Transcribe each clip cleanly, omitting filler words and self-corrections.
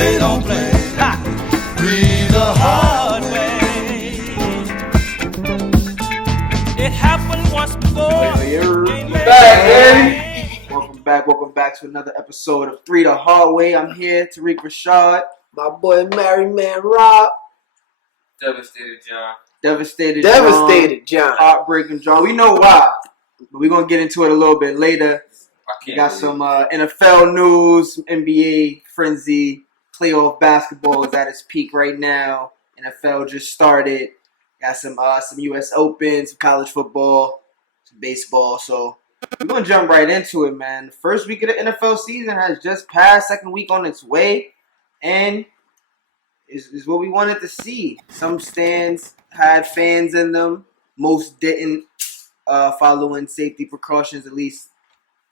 they don't play. Read the hard way. It happened once before. Welcome back to another episode of Three the Hard Way. I'm here, Tariq Rashad. My boy, Married Man Rob. Devastated John. Devastated John. Heartbreaking John. We know why, but we're going to get into it a little bit later. We got some NFL news, some NBA frenzy. Playoff basketball is at its peak right now. NFL just started. Got some U.S. Open, some college football, some baseball. So we're going to jump right into it, man. The first week of the NFL season has just passed. Second week on its way. And is what we wanted to see. Some stands had fans in them. Most didn't, following safety precautions, at least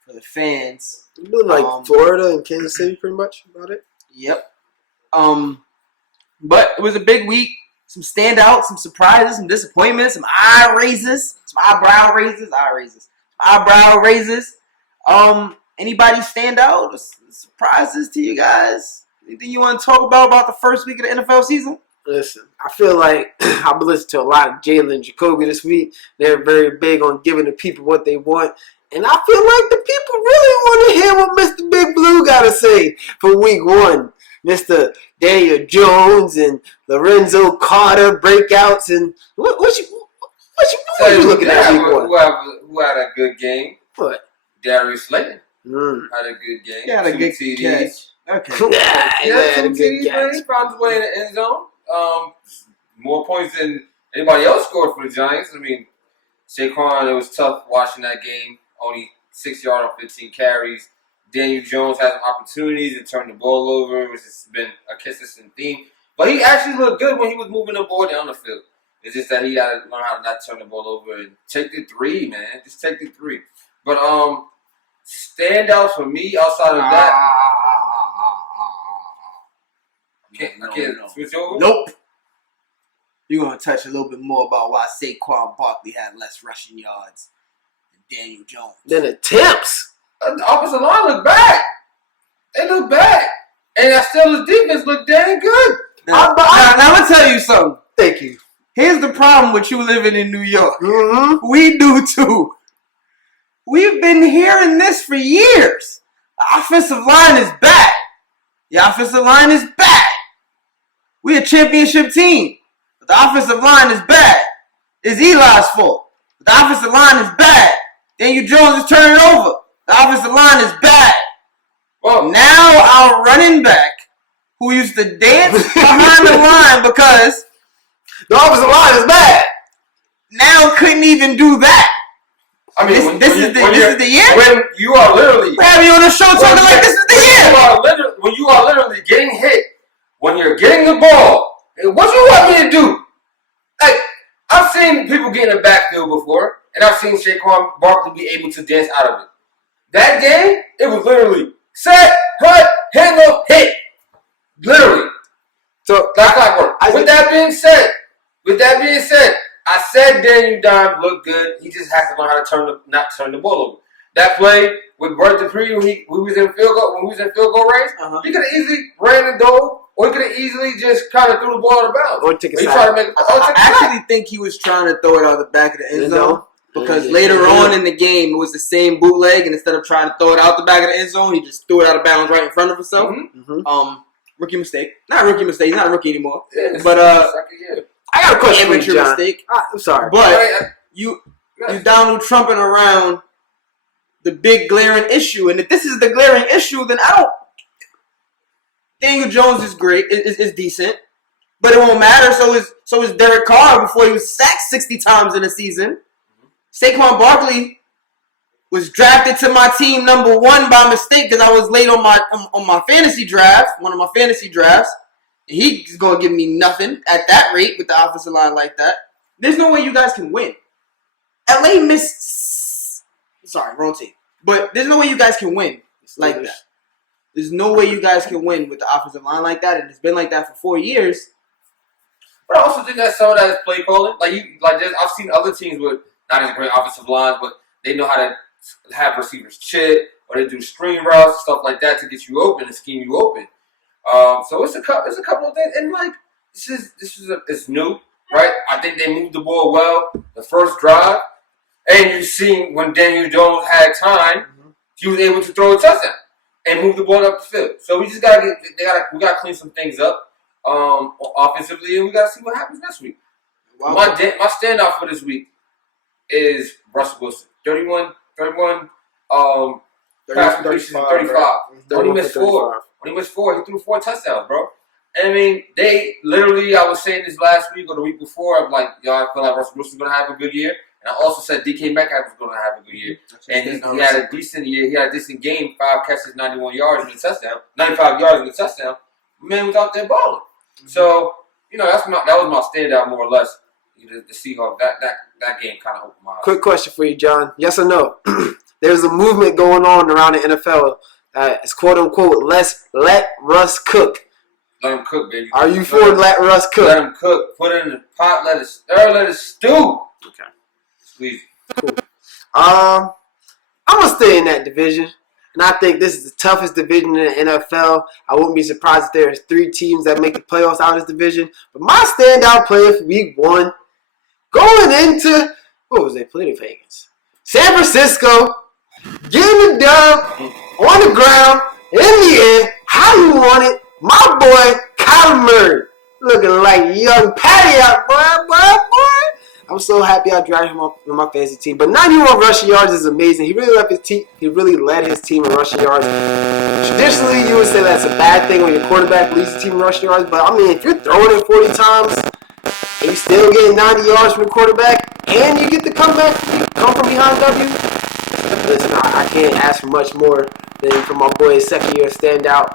for the fans. You know, like Florida and Kansas City, pretty much about it. Yep. But it was a big week. Some standouts, some surprises, some disappointments, some eyebrow raises. Anybody stand out? Surprises to you guys? Anything you want to talk about the first week of the NFL season? Listen, I feel like I've been listening to a lot of Jalen and Jacoby this week. They're very big on giving the people what they want. And I feel like the people really want to hear what Mr. Big Blue got to say for week one. Mr. Daniel Jones and Lorenzo Carter breakouts. And what you looking at week one? Who had a good game? What? Darius Slayton had a good game. He had a good TDs. catch. Okay. He had some TDs, man. He found his way in the end zone. More points than anybody else scored for the Giants. I mean, Saquon, it was tough watching that game. Only 6 yards on 15 carries. Daniel Jones had some opportunities to turn the ball over, which has been a consistent theme. But he actually looked good when he was moving the ball down the field. It's just that he got to learn how to not turn the ball over and take the three, man. Just take the three. But standouts for me outside of that. I can't switch over? Nope. You're going to touch a little bit more about why Saquon Barkley had less rushing yards than Daniel Jones. Then attempts. The offensive line looked bad. They look bad. And that Steelers defense looked dang good. Now, I'm going to tell you something. Thank you. Here's the problem with you living in New York. Mm-hmm. We do too. We've been hearing this for years. The offensive line is bad. The offensive line is bad. We're a championship team. But the offensive line is bad. It's Eli's fault. But the offensive line is bad. Daniel Jones is turning over. The offensive line is bad. Well, now our running back, who used to dance behind the line because the offensive line is bad, now couldn't even do that. I mean, this is the year? When you are literally... We have you on the show talking like this is the year. When you are literally getting hit, when you're getting the ball, what you want me to do? Like, I've seen people get in the backfield before, and I've seen Saquon Barkley be able to dance out of it. That game, it was literally set, cut, handle, hit. Literally. So that's how it works. With that being said, I said Daniel Jones looked good. He just has to learn how to not turn the ball over. That play with Burt Dupree when we was in field goal range, he could have easily ran and dove, or he could have easily just kind of threw the ball out of bounds. Or take a I actually think he was trying to throw it out the back of the end zone. Because later on in the game, it was the same bootleg, and instead of trying to throw it out the back of the end zone, he just threw it out of bounds right in front of himself. Mm-hmm. Rookie mistake. Not rookie mistake. He's not a rookie anymore. Yeah, but I got a question for you, amateur John. mistake. I'm sorry. But you Donald Trumping around the big glaring issue, and if this is the glaring issue, then Daniel Jones is great, is decent, but it won't matter. So is Derek Carr before he was sacked 60 times in a season. Saquon Barkley was drafted to my team number 1 by mistake because I was late on my fantasy draft, one of my fantasy drafts. And he's gonna give me nothing at that rate with the offensive line like that. There's no way you guys can win. LA missed. Sorry, wrong team. But there's no way you guys can win like that. There's no way you guys can win with the offensive line like that, and it's been like that for 4 years. But I also think that some of that is play calling. I've seen other teams with not as great offensive lines, but they know how to have receivers chip, or they do screen routes, stuff like that to get you open and scheme you open. So it's a couple of things, and like it's new, right? I think they moved the ball well the first drive, and you see when Daniel Jones had time, he was able to throw a touchdown and move the ball up the field. So we just we gotta clean some things up offensively, and we gotta see what happens next week. Wow. My standout for this week is Russell Wilson. 31, pass completion, 35. When he missed four, he threw 4 touchdowns, bro. And I mean, they literally, I was saying this last week or the week before, I'm like, I feel like Russell Wilson's going to have a good year. And I also said DK Metcalf was going to have a good year. And he had a decent year. He had a decent game, 5 catches, 91 yards and a touchdown, 95 yards and a touchdown. Man was out there balling. So, that was my standout more or less. The Seahawks, that game kind of opened my eyes. Quick question for you, John. Yes or no? There's a movement going on around the NFL. It's quote-unquote, let Russ cook. Let him cook, baby. Are you for let Russ cook? Let him cook. Put it in the pot. Let it stir. Let it stew. Okay. Squeeze. Cool. I'm going to stay in that division. And I think this is the toughest division in the NFL. I wouldn't be surprised if there's 3 teams that make the playoffs out of this division. But my standout player for week 1, going into, what was they playing the Vegas? San Francisco, getting the dub on the ground, in the air, how you want it. My boy, Kyler Murray, looking like young Patty out, boy. I'm so happy I drafted him up in my fantasy team. But 91 rushing yards is amazing. He really led his team in rushing yards. Traditionally, you would say that's a bad thing when your quarterback leads the team in rushing yards. But I mean, if you're throwing it 40 times and you still getting 90 yards from the quarterback, and you get the come from behind W, listen, I can't ask for much more than from my boy's second-year standout,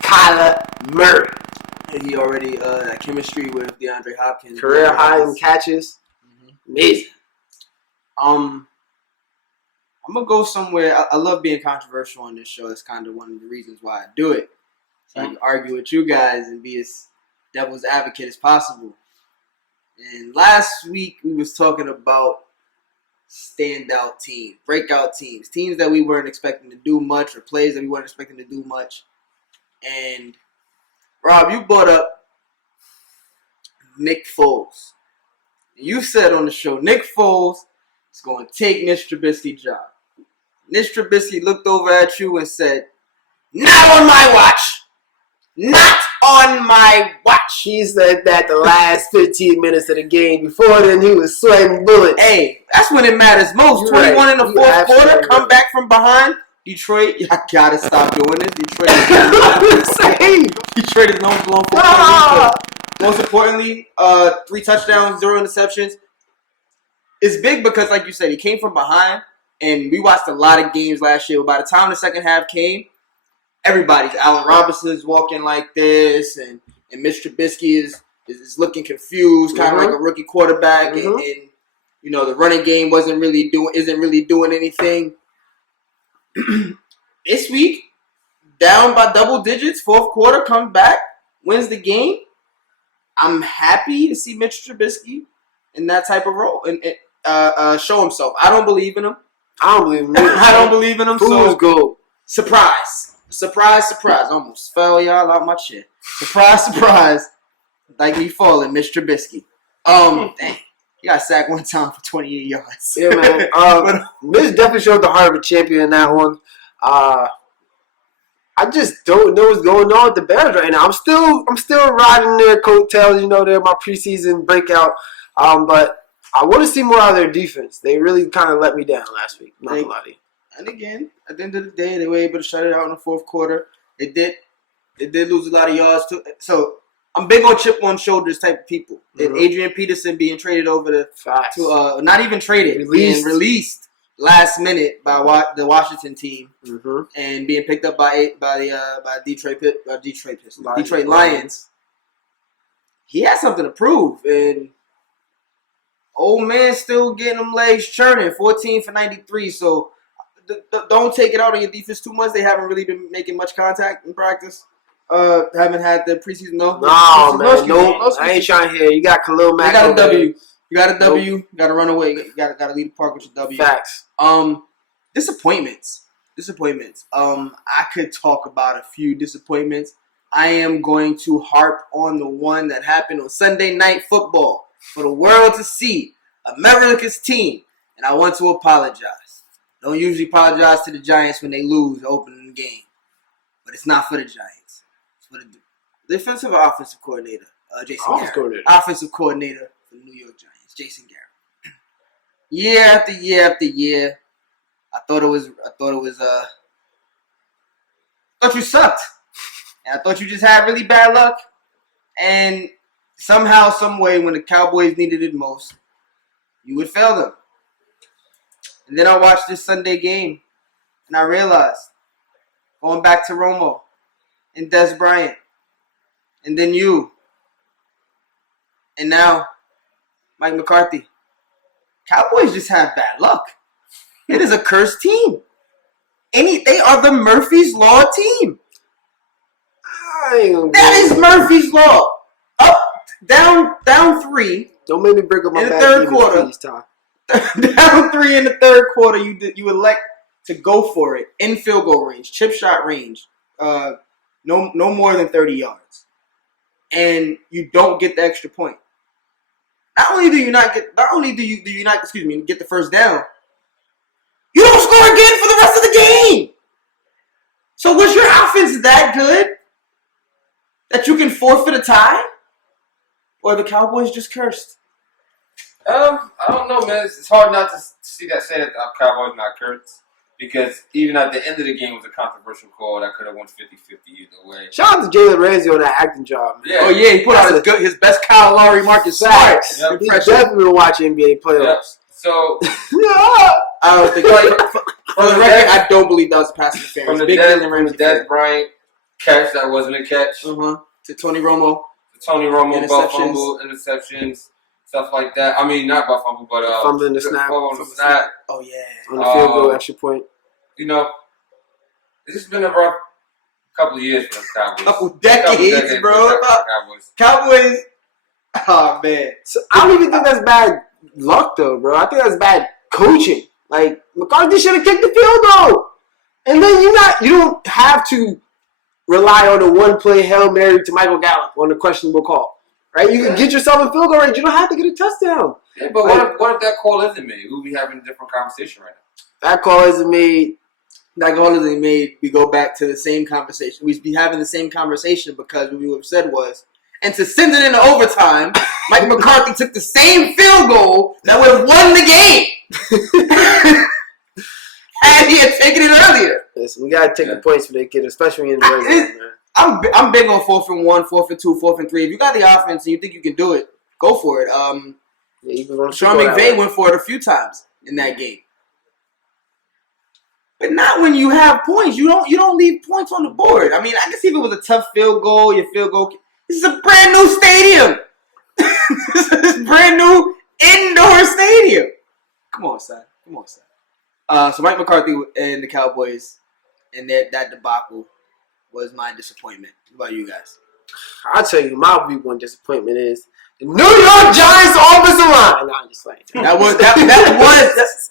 Kyler Murray. And he already had chemistry with DeAndre Hopkins. Career high in catches. Amazing. I'm gonna go somewhere. I love being controversial on this show. That's kind of one of the reasons why I do it. So I can argue with you guys and be as devil's advocate as possible. And last week we was talking about standout teams, breakout teams, teams that we weren't expecting to do much, or players that we weren't expecting to do much. And Rob, you brought up Nick Foles. You said on the show, Nick Foles is going to take Mitch Trubisky's job. Mitch Trubisky looked over at you and said, "Not on my watch. Not on my watch." He said that the last 15 minutes of the game. Before then, he was sweating bullets. Hey, that's when it matters most. You're 21 right. in the fourth quarter, come back from behind. Detroit, I gotta stop doing this. Detroit is known for long. Most importantly, 3 touchdowns, 0 interceptions. It's big because, like you said, he came from behind, and we watched a lot of games last year. By the time the second half came, everybody's Allen Robinson's walking like this, and Mitch Trubisky is looking confused, kind of like a rookie quarterback, and the running game isn't really doing anything. This week, down by double digits, fourth quarter, come back, wins the game. I'm happy to see Mitch Trubisky in that type of role and show himself. I don't believe in him. I don't believe in him. I don't believe in him. Who's good? Surprise. Almost fell y'all out my chair. Surprise. Like me falling, Mitch Trubisky. Dang. You got sacked one time for 28 yards. Yeah, man. Mitch definitely showed the heart of a champion in that one. I just don't know what's going on with the Bears right now. I'm still riding their coattails. They're my preseason breakout. But I want to see more out of their defense. They really kind of let me down last week. Not gonna lie to you. And again, at the end of the day, they were able to shut it out in the fourth quarter. They did lose a lot of yards too. So I'm big on chip on shoulders type of people. And Adrian Peterson being traded over to not even traded, being released last minute by the Washington team, and being picked up by Detroit Lions. He has something to prove, and old man still getting them legs churning. 14 for 93. So don't take it out on your defense too much. They haven't really been making much contact in practice. Haven't had the preseason. No, I ain't trying to hear. You got Khalil Mack. You got a W. You got a W. You got to run away. You got to lead the park with your W. Facts. Disappointments. I could talk about a few disappointments. I am going to harp on the one that happened on Sunday Night Football for the world to see. America's team. And I want to apologize. Don't usually apologize to the Giants when they lose opening the game. But it's not for the Giants. It's for the defensive or offensive coordinator, Jason Garrett. Offensive coordinator for the New York Giants, Jason Garrett. Year after year after year, I thought you sucked. And I thought you just had really bad luck. And somehow, some way, when the Cowboys needed it most, you would fail them. And then I watched this Sunday game, and I realized, going back to Romo and Des Bryant, and then you, and now Mike McCarthy. Cowboys just have bad luck. It is a cursed team. They are the Murphy's Law team. That is Murphy's Law. Up, down 3. Don't make me break up my in the third quarter. Please, Tom. Down 3 in the third quarter. You elect to go for it in field goal range, chip shot range. No more than 30 yards, and you don't get the extra point. Not only do you not get the first down, you don't score again for the rest of the game. So was your offense that good that you can forfeit a tie? Or the Cowboys just cursed? I don't know, man. It's hard not to say that the Cowboys not cursed. Because even at the end of the game was a controversial call that could have went 50-50 either way. Shout out to Jalen Ramsey on that acting job. Yeah. Oh, yeah. He put out his best Kyle Lowry Marcus Smart. Yep. He's definitely been watching NBA playoffs. Yep. So, I don't think for the record, I don't believe that was a pass interference. From the Des Bryant catch that wasn't a catch. To Tony Romo. Butt fumble, interceptions, stuff like that. I mean, not butt fumble, but fumbling the snap. Oh, yeah. On the field goal extra point. You know, it's just been a rough couple of years for the Cowboys. Couple decades, bro. Cowboys. Oh, man. So I don't even think that's bad luck, though, bro. I think that's bad coaching. Like, McCarthy should have kicked the field goal. And then you don't have to rely on a one-play Hail Mary to Michael Gallup on a questionable call. Right? You can get yourself a field goal range. You don't have to get a touchdown. Yeah, but what if that call isn't made? We'll be having a different conversation right now. That call isn't made. We go back to the same conversation. We'd be having the same conversation because what we would have said was, and to send it into overtime, Mike McCarthy took the same field goal that would have won the game. And he had taken it earlier. Listen, we gotta take the points for that kid, especially in the regular, man. I'm big on 4th and 1, 4th and 2, 4th and 3. If you got the offense and you think you can do it, go for it. Sean McVay went for it a few times in that game, but not when you have points. You don't leave points on the board. I mean, I can see if it was a tough field goal. This is a brand new stadium. This is a brand new indoor stadium. Come on, son. So Mike McCarthy and the Cowboys and that debacle was my disappointment. What about you guys? I'll tell you, my week 1 disappointment is the New York Giants offensive line. No, I'm just like that was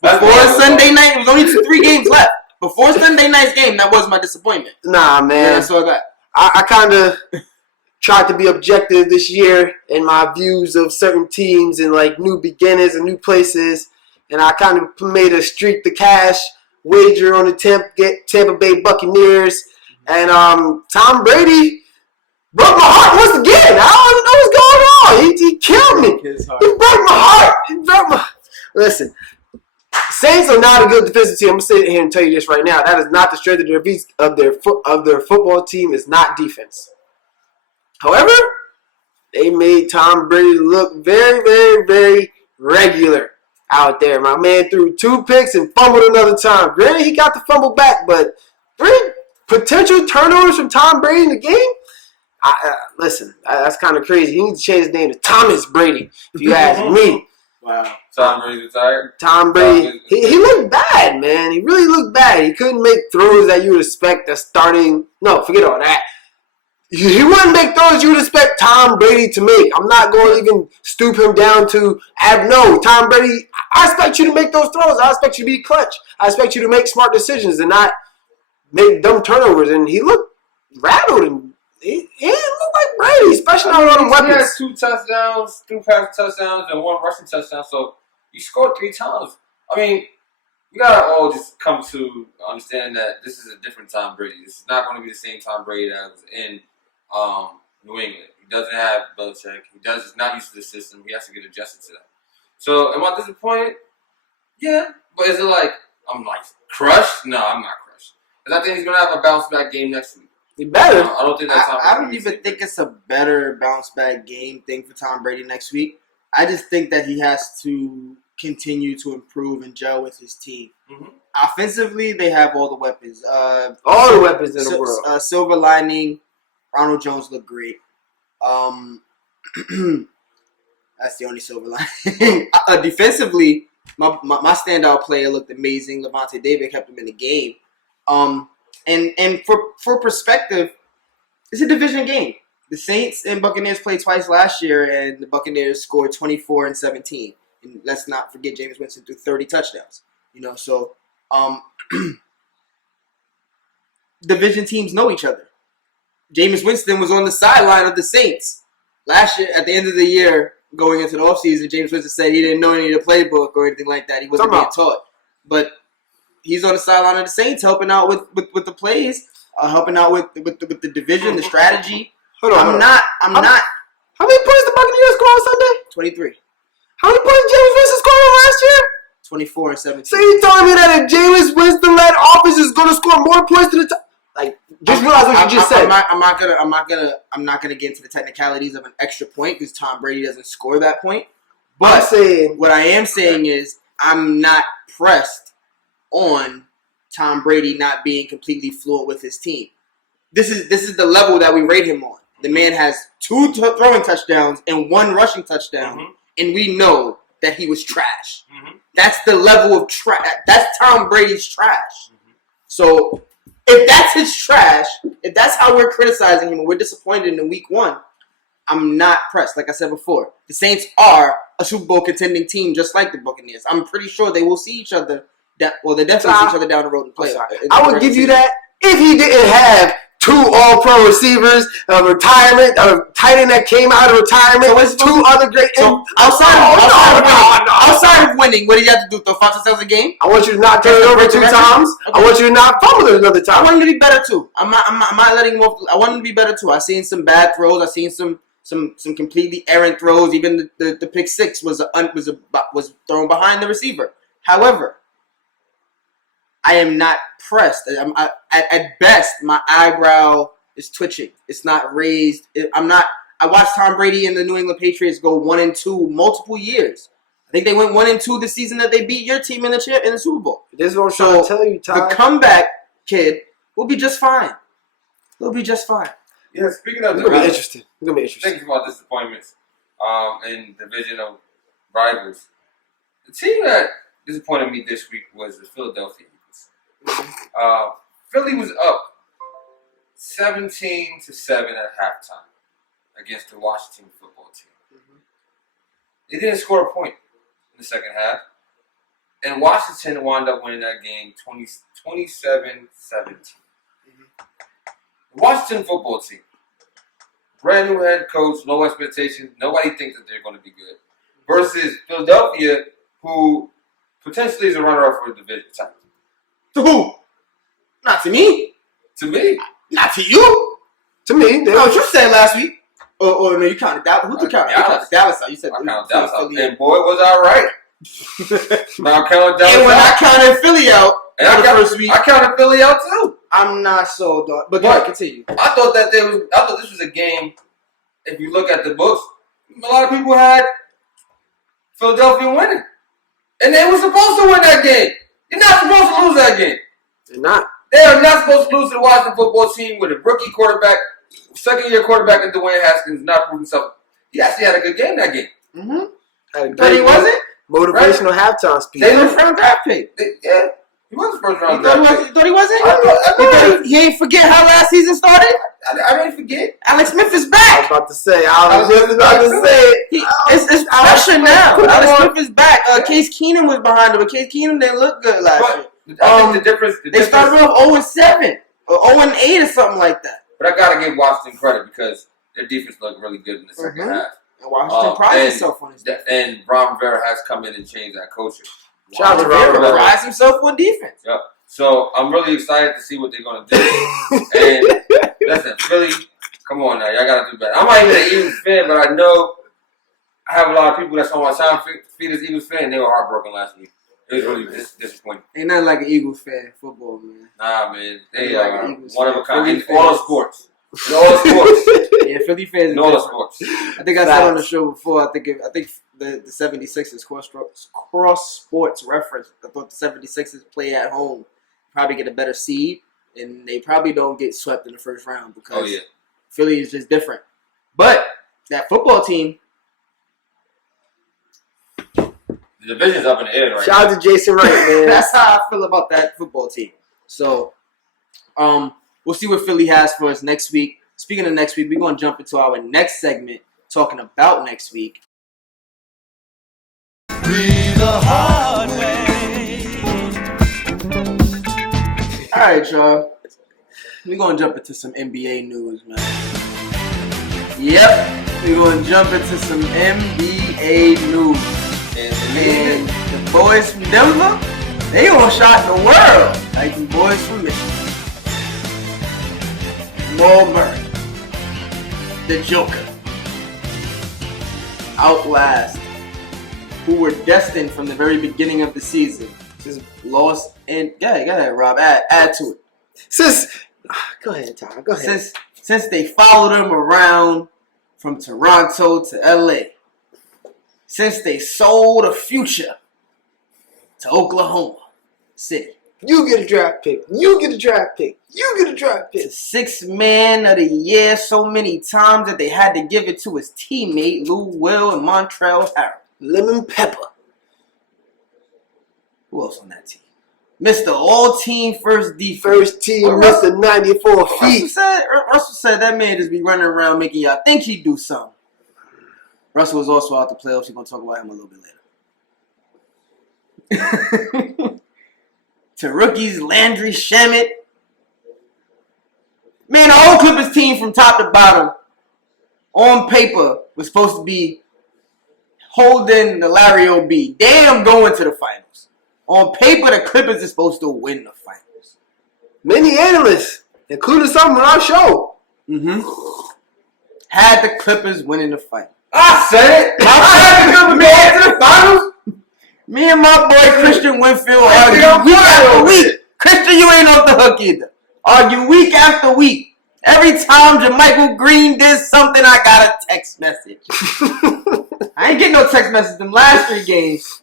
before Sunday night. It was only 3 games left. Before Sunday night's game, that was my disappointment. Nah, man. Yeah, I saw that. I kind of tried to be objective this year in my views of certain teams and like new beginnings and new places. And I kind of made a streak the cash wager on the Tampa Bay Buccaneers. And Tom Brady broke my heart once again. I don't know what's going on. He killed me. He broke my heart. Listen, Saints are not a good defensive team. I'm going to sit here and tell you this right now. That is not the strength of their football team. Is not defense. However, they made Tom Brady look very, very, very regular out there. My man threw 2 picks and fumbled another time. Granted, he got the fumble back, but 3 potential turnovers from Tom Brady in the game? Listen, that's kind of crazy. He needs to change his name to Thomas Brady, if you ask me. Wow. Tom Brady retired? Tom Brady, he looked bad, man. He really looked bad. He couldn't make throws that you would expect a starting. No, forget all that. He wouldn't make throws you would expect Tom Brady to make. I'm not going to even stoop him down to no, Tom Brady, I expect you to make those throws. I expect you to be clutch. I expect you to make smart decisions and not make dumb turnovers. And he looked rattled and He didn't look like Brady, especially not on the He had weapons. 2 touchdowns, 2 passing touchdowns, and 1 rushing touchdown. So you scored 3 times. I mean, we gotta all just come to understand that this is a different Tom Brady. This is not going to be the same Tom Brady that was in New England. He doesn't have Belichick. He's not used to the system. He has to get adjusted to that. So am I disappointed? Yeah. But is it like I'm like crushed? No, I'm not crushed. Because I think he's gonna have a bounce back game next week. He better. I don't think that's I don't even think it's a better bounce back game thing for Tom Brady next week. I just think that he has to continue to improve and gel with his team. Mm-hmm. Offensively, they have all the weapons. All the weapons in the world. Silver lining, Ronald Jones looked great. That's the only silver lining. Defensively, my standout player looked amazing. Levante David kept him in the game. And for perspective, it's a division game. The Saints and Buccaneers played twice last year, and the Buccaneers scored 24 and 17. And let's not forget Jameis Winston threw 30 touchdowns. So division teams know each other. Jameis Winston was on the sideline of the Saints last year. At the end of the year, going into the offseason, Jameis Winston said he didn't know any of the playbook or anything like that. He wasn't being taught. But he's on the sideline of the Saints, helping out with the plays, helping out with the division, the strategy. Hold on. I'm not. How many points the Buccaneers scored on Sunday? 23. How many points Jameis Winston scored on last year? 24 and 17. So you telling me that if Jameis Winston-led offense is going to score more points to the top? Like, just realize what you just said. I'm not gonna get into the technicalities of an extra point because Tom Brady doesn't score that point. But what I am saying is I'm not pressed on Tom Brady not being completely fluent with his team. This is the level that we rate him on. The man has 2 throwing touchdowns and 1 rushing touchdown, and we know that he was trash. That's the level of trash. That's Tom Brady's trash. So if that's his trash, if that's how we're criticizing him and we're disappointed in week 1, I'm not pressed. Like I said before, the Saints are a Super Bowl contending team just like the Buccaneers. I'm pretty sure they will see each other. They definitely see each other down the road and play. I would give you that if he didn't have 2 all-pro receivers, a retirement, a tight end that came out of retirement, so 2 other great. So outside of winning, what do you have to do? Throw 5 touchdowns a game? I want you to not turn it over 2 times. Okay. I want you to not fumble it another time. I want him to be better too. I'm not letting him off. I want him to be better too. I've seen some bad throws. I've seen some completely errant throws. Even the pick 6 was thrown behind the receiver. However, I am not pressed. At best, my eyebrow is twitching. It's not raised. I watched Tom Brady and the New England Patriots go 1-2 multiple years. I think they went 1-2 the season that they beat your team in the Super Bowl. This is what I'm trying to tell you, Ty. The comeback kid will be just fine. He'll be just fine. Yeah, speaking of it's gonna be interesting. Thinking about disappointments in division of rivals, the team that disappointed me this week was the Philadelphia Eagles. Philly was up 17-7 at halftime against the Washington football team. They didn't score a point in the second half, and Washington wound up winning that game 27-17. The Washington football team, brand new head coach, no expectations, nobody thinks that they're going to be good, versus Philadelphia, who potentially is a runner-up for the division title. To who? Not to me. To me. Not to you. To me. That's what you said last week. Oh no, you counted Dallas. Who you counted? Dallas out. You said I counted Dallas out. And boy, was I right. Now I counted Dallas out. And when I counted Philly out first week, I counted Philly out too. I'm not so done. But go ahead, continue. I thought this was a game. If you look at the books, a lot of people had Philadelphia winning, and they were supposed to win that game. You're not supposed to lose that game. They're not. They are not supposed to lose to the Washington football team with a rookie quarterback, second-year quarterback in Dwayne Haskins not proving himself. He actually had a good game that game. But he wasn't? Motivational halftime speech. They were first draft pick. Yeah. He was the first round. You thought he wasn't? He ain't forget how last season started? I didn't forget. Alex Smith is I back. was about to say. It's pressure now. Alex Smith is back. Case Keenum was behind him, but Case Keenum didn't look good last year. I think the difference. They started off 0-7 or 0-8 or something like that. But I gotta give Washington credit because their defense looked really good in the second half. And Washington prized himself on his defense. And Ron Rivera has come in and changed that culture. Shout out to Ron Ron Rivera Rivera. prized himself on defense. Yep. So I'm really excited to see what they're gonna do. And listen, Philly, come on now, y'all gotta do better. I'm not even an Eagles fan, but I know I have a lot of people that's on my time feed as Eagles fan. They were heartbroken last week. It was really disappointing. Ain't nothing like an Eagles fan football, man. Nah, man, they Like are Eagles one of fan. a kind in Philly all fans. sports. In all sports. Yeah, Philly fans. In all different. sports. I think I said on the show before. I think the 76ers cross sports reference. I thought the 76ers play at home, probably get a better seed, and they probably don't get swept in the first round because Philly is just different. But that football team. The division's up in the air right Shout out to Jason Wright, man. That's how I feel about that football team. So, we'll see what Philly has for us next week. Speaking of next week, we're going to jump into our next segment talking about next week. Be the hard way. All right, y'all. We're going to jump into some NBA news, man. Yep. We're going to jump into some NBA news. And the boys from Denver, they gonna shot the world like the boys from Michigan. Jamal Murray, the Joker, Outlast, who were destined from the very beginning of the season, just lost. And go ahead, Rob, add to it. Go ahead, Tom. Go ahead. Since they followed him around from Toronto to LA. Since they sold a future to Oklahoma City. You get a draft pick. You get a draft pick. You get a draft pick. To 6th man of the year so many times that they had to give it to his teammate Lou Will and Montrezl Harrell. Lemon Pepper. Who else on that team? Mr. All-Team First Defense. First team, Mr. 94 feet. Russell said that man just be running around making y'all think he'd do something. Russell was also out the playoffs. We're going to talk about him a little bit later. To rookies, Landry Shamet. Man, the whole Clippers team from top to bottom, on paper, was supposed to be holding the Larry O.B. Damn, going to the finals. On paper, the Clippers are supposed to win the finals. Many analysts, including some on our show, had the Clippers winning the finals. I said it. I had the Clippers going to the finals. Me and my boy Christian Winfield argue week after week. Christian, you ain't off the hook either. Argue week after week. Every time JaMychal Green did something, I got a text message. I ain't getting no text message them last 3 games.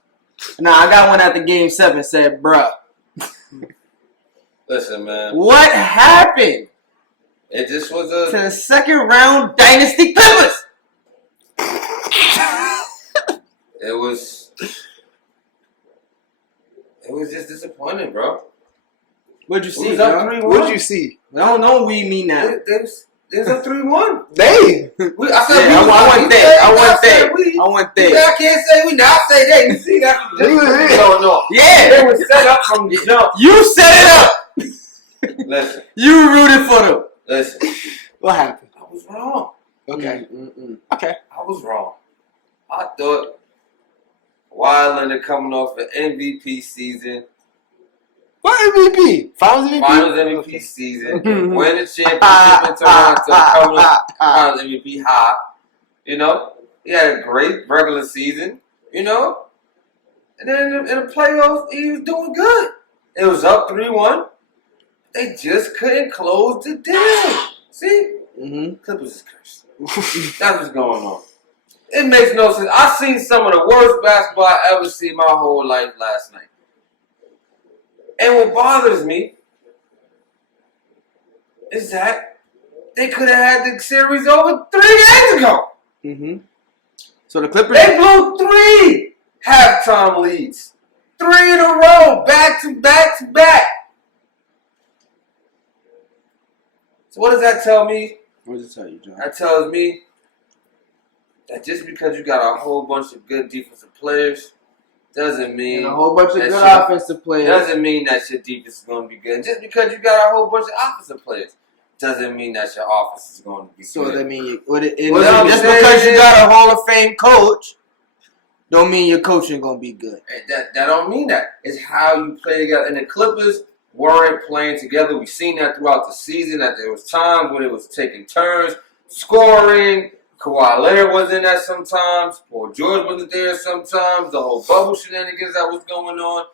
Nah, I got one after game 7. Said, bruh. Listen, man. What happened? It just was to the second round Dynasty Clippers. It was just disappointing, bro. What'd you see, It was up 3-1. What'd you see? I don't know what we mean now. It was up 3-1. They. I said Yeah, we. I want that. I can't say we. Now I say they. You see, that's what no. Yeah. They were set up from the jump. You set it up. Listen. You rooted for them. Listen. What happened? I was wrong. Okay. Okay. I was wrong. I thought Kawhi Leonard coming off an MVP season. What MVP? Finals MVP? Finals MVP season. Win the championship in Toronto. Coming off Finals MVP high. You know? He had a great regular season. You know? And then in the playoffs, he was doing good. It was up 3-1. They just couldn't close the deal. See? Clippers is cursed. That's what's going on. It makes no sense. I seen some of the worst basketball I ever seen my whole life last night. And what bothers me is that they could have had the series over 3 days ago. So the Clippers... They blew 3 halftime leads. 3 in a row, back to back to back. So what does that tell me? What does it tell you, John? That tells me that just because you got a whole bunch of good defensive players doesn't mean And a whole bunch of that good your- offensive players. doesn't mean that your defense is going to be good. And just because you got a whole bunch of offensive players doesn't mean that your offense is going to be So good. that mean I'm just saying because you is- got a Hall of Fame coach, don't mean your coaching gonna be good. That don't mean that. It's how you play together. And the Clippers weren't playing together. We've seen that throughout the season, that there was times when it was taking turns, scoring. Kawhi Leonard wasn't there sometimes. Paul George wasn't there sometimes. The whole bubble shenanigans that was going on.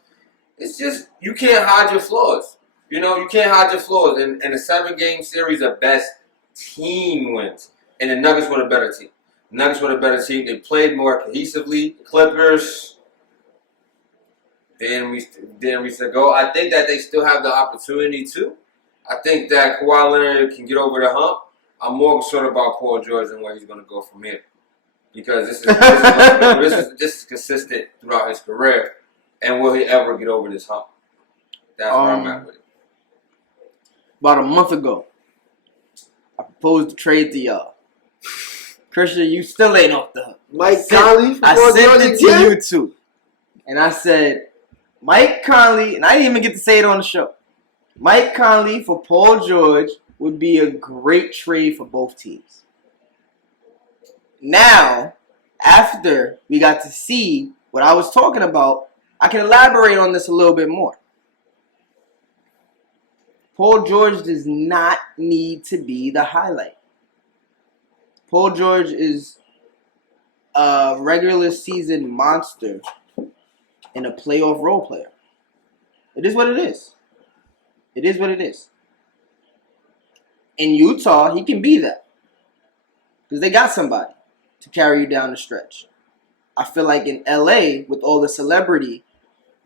It's just, you can't hide your flaws. You know, you can't hide your flaws. In a 7-game series, the best team wins. And the Nuggets were the better team. The Nuggets were the better team. They played more cohesively. The Clippers, then we said go. I think that they still have the opportunity to. I think that Kawhi Leonard can get over the hump. I'm more concerned about Paul George and where he's going to go from here. Because this is consistent throughout his career. And will he ever get over this hump? That's where I'm at with it. About a month ago, I proposed to trade to y'all. Christian, you still ain't off the hook. Mike Conley. I sent it to you too. And I said, Mike Conley, and I didn't even get to say it on the show. Mike Conley for Paul George would be a great trade for both teams. Now, after we got to see what I was talking about, I can elaborate on this a little bit more. Paul George does not need to be the highlight. Paul George is a regular season monster and a playoff role player. It is what it is. It is what it is. In Utah, he can be that. Because they got somebody to carry you down the stretch. I feel like in LA, with all the celebrity,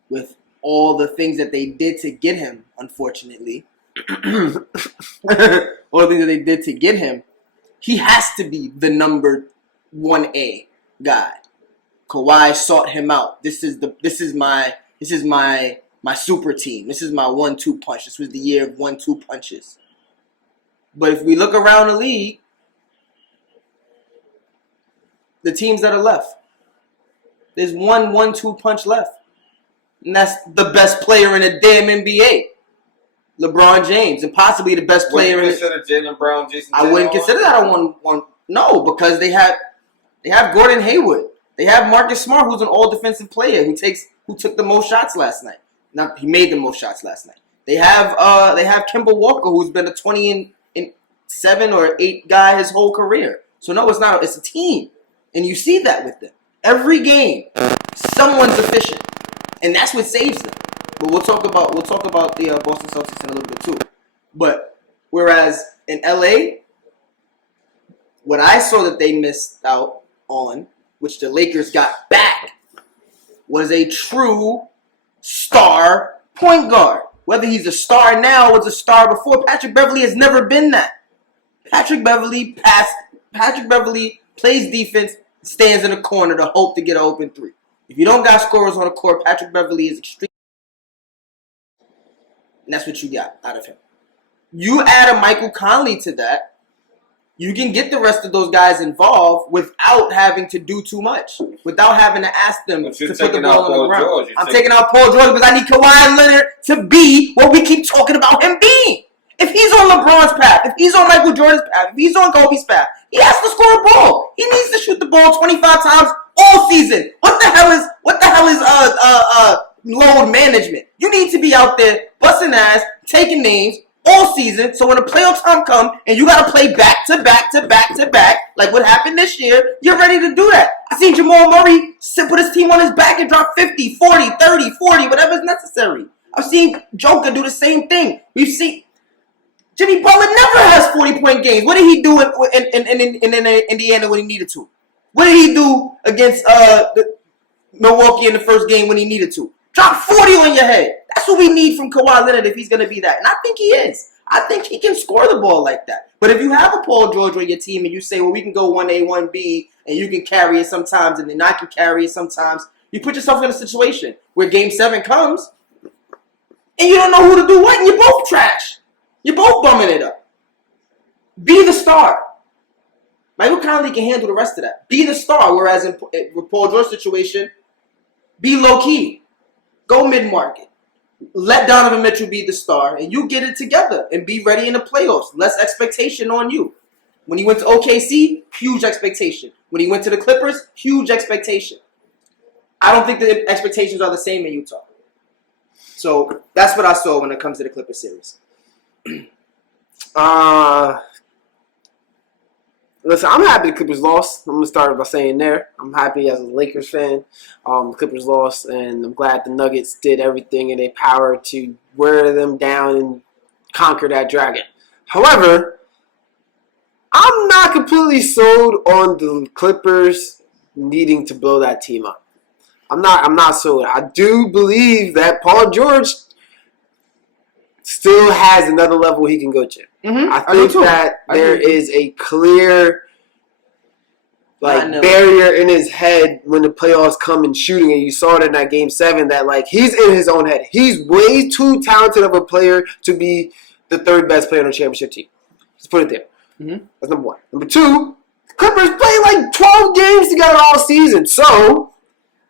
with all the things that they did to get him, unfortunately, all the things that they did to get him, he has to be the number 1A guy. Kawhi sought him out. This is my super team. This is my 1-2 punch. This was the year of 1-2 punches. But if we look around the league, the teams that are left, there's 1-2 punch left. And that's the best player in the damn NBA. LeBron James, and possibly the best player in consider Jaylen Brown, Jason I wouldn't consider that a one. No, because they have Gordon Hayward. They have Marcus Smart, who's an all defensive player who took the most shots last night. Not he made the most shots last night. They have Kemba Walker, who's been a 20-7 or 8 guy his whole career. So no, it's not. It's a team, and you see that with them every game. Someone's efficient, and that's what saves them. But we'll talk about the Boston Celtics in a little bit too. But whereas in LA, what I saw that they missed out on, which the Lakers got back, was a true star point guard. Whether he's a star now or was a star before, Patrick Beverley has never been that. Patrick Beverley plays defense, stands in a corner to hope to get an open three. If you don't got scorers on the court, Patrick Beverley is extreme. And that's what you got out of him. You add a Michael Conley to that, you can get the rest of those guys involved without having to do too much. Without having to ask them to put the ball on the ground. I'm taking out Paul George because I need Kawhi Leonard to be what we keep talking about him being. If he's on LeBron's path, if he's on Michael Jordan's path, if he's on Kobe's path, he has to score a ball. He needs to shoot the ball 25 times all season. What the hell is load management? You need to be out there busting ass, taking names all season. So when the playoff time comes and you got to play back to back to back to back, like what happened this year, you're ready to do that. I seen Jamal Murray put his team on his back and drop 50, 40, 30, 40, whatever is necessary. I've seen Joker do the same thing. We've seen Jimmy Butler never has 40-point games. What did he do in Indiana when he needed to? What did he do against Milwaukee in the first game when he needed to? Drop 40 on your head. That's what we need from Kawhi Leonard if he's going to be that. And I think he is. I think he can score the ball like that. But if you have a Paul George on your team and you say, well, we can go 1A, 1B, and you can carry it sometimes and then I can carry it sometimes, you put yourself in a situation where Game 7 comes and you don't know who to do what and you're both trash. You're both bumming it up. Be the star. Michael Conley can handle the rest of that. Be the star, whereas with Paul George's situation, be low-key. Go mid-market. Let Donovan Mitchell be the star, and you get it together and be ready in the playoffs. Less expectation on you. When he went to OKC, huge expectation. When he went to the Clippers, huge expectation. I don't think the expectations are the same in Utah. So that's what I saw when it comes to the Clippers series. Listen, I'm happy the Clippers lost. I'm going to start by saying there. I'm happy as a Lakers fan. The Clippers lost, and I'm glad the Nuggets did everything in their power to wear them down and conquer that dragon. However, I'm not completely sold on the Clippers needing to blow that team up. I'm not sold. I do believe that Paul George still has another level he can go to. Mm-hmm. I think that there is a clear barrier in his head when the playoffs come and shooting, and you saw it in that Game 7 that he's in his own head. He's way too talented of a player to be the third best player on the championship team. Let's put it there. Mm-hmm. That's number one. Number two, the Clippers play 12 games together all season. So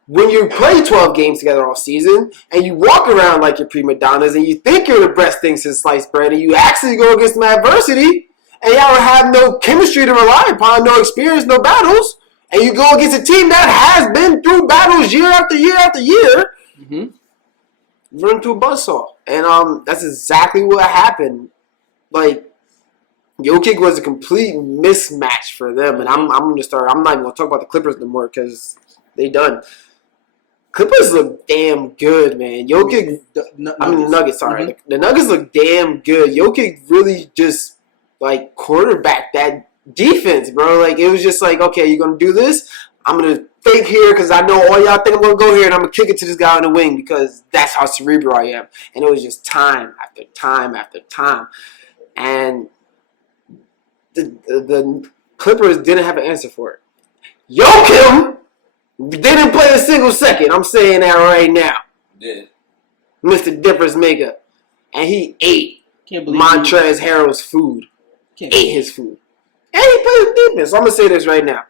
when you play 12 games together all season and you walk around like you're prima donnas and you think you're the best thing since sliced bread and you actually go against some adversity and y'all have no chemistry to rely upon, no experience, no battles, and you go against a team that has been through battles year after year after year, you run into a buzzsaw. And that's exactly what happened. Jokic was a complete mismatch for them, and I'm going to start. I'm not even going to talk about the Clippers no more because they done. Clippers look damn good, man. Jokic, the Nuggets, sorry. Mm-hmm. The Nuggets look damn good. Jokic really just, quarterback that defense, bro. It was just okay, you're going to do this. I'm going to fake here because I know all y'all think I'm going to go here, and I'm going to kick it to this guy on the wing because that's how cerebral I am. And it was just time after time after time. And the Clippers didn't have an answer for it. Jokic didn't play a single second. I'm saying that right now. Did. Mr. Difference Maker. And he ate Montrezl Harrell's food. Ate his food. And he played defense. So I'm going to say this right now.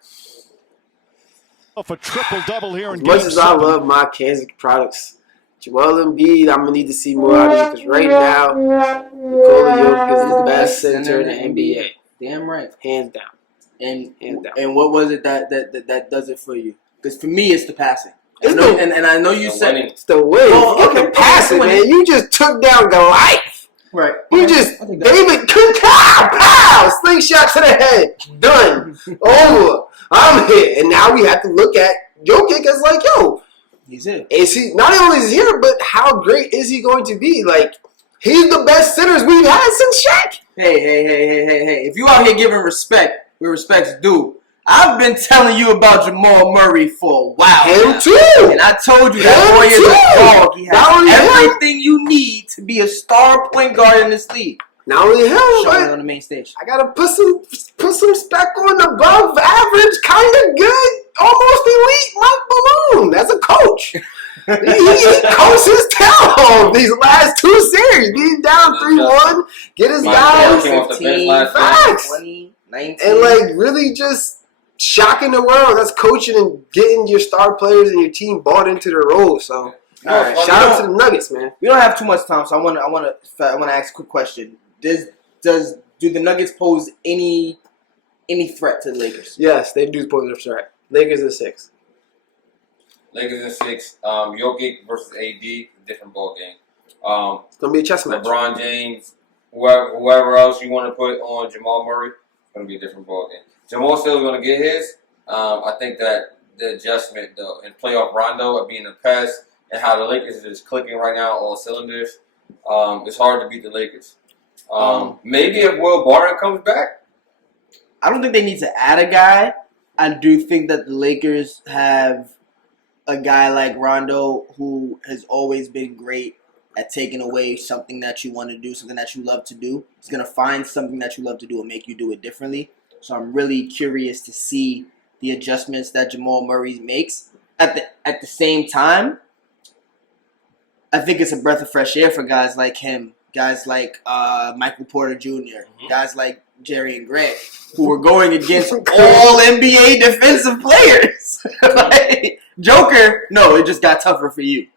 For triple-double here in as much as I love my Kansas products, Joel Embiid, I'm going to need to see more out of you because right now, Nikola Jokic is the best center in the NBA. Damn right. Hands down. And what was it that does it for you? Because for me, it's the passing. And I know you said it's the way. The passing, man. You just took down Goliath. Right. You just David pow, slingshot to the head. Done. Over. I'm here. And now we have to look at Jokic as he's here. Is he not only is he here, but how great is he going to be? He's the best centers we've had since Shaq. Hey. If you out here giving respect, where respect's due, I've been telling you about Jamal Murray for a while. Him too. And I told you that boy is a dog. He has everything you need to be a star point guard in this league. Not only him, but on the main stage. I gotta put some spec on above average, kind of good, almost elite Mike Malone. That's a coach. he coached his tail off these last two series. Being down 3-1, get his guys 15, facts. 20, 19. And really just shocking the world. That's coaching and getting your star players and your team bought into their role. So, all right, shout out to the Nuggets, man. We don't have too much time, so I want to ask a quick question. Do the Nuggets pose any threat to the Lakers? Yes, they do pose a threat. Lakers in 6. Lakers in 6. Jokic versus AD, different ball game. It's gonna be a chess match. LeBron James, whoever else you want to put on Jamal Murray, it's gonna be a different ball game. Jamal still going to get his. I think that the adjustment though in playoff Rondo of being a pest and how the Lakers are just clicking right now, all cylinders. It's hard to beat the Lakers. Maybe if Will Barton comes back. I don't think they need to add a guy. I do think that the Lakers have a guy like Rondo who has always been great at taking away something that you want to do, something that you love to do. He's going to find something that you love to do and make you do it differently. So I'm really curious to see the adjustments that Jamal Murray makes. At the same time, I think it's a breath of fresh air for guys like him, guys like Michael Porter Jr., guys like Jerry and Grant, who were going against all NBA defensive players. Joker, no, it just got tougher for you.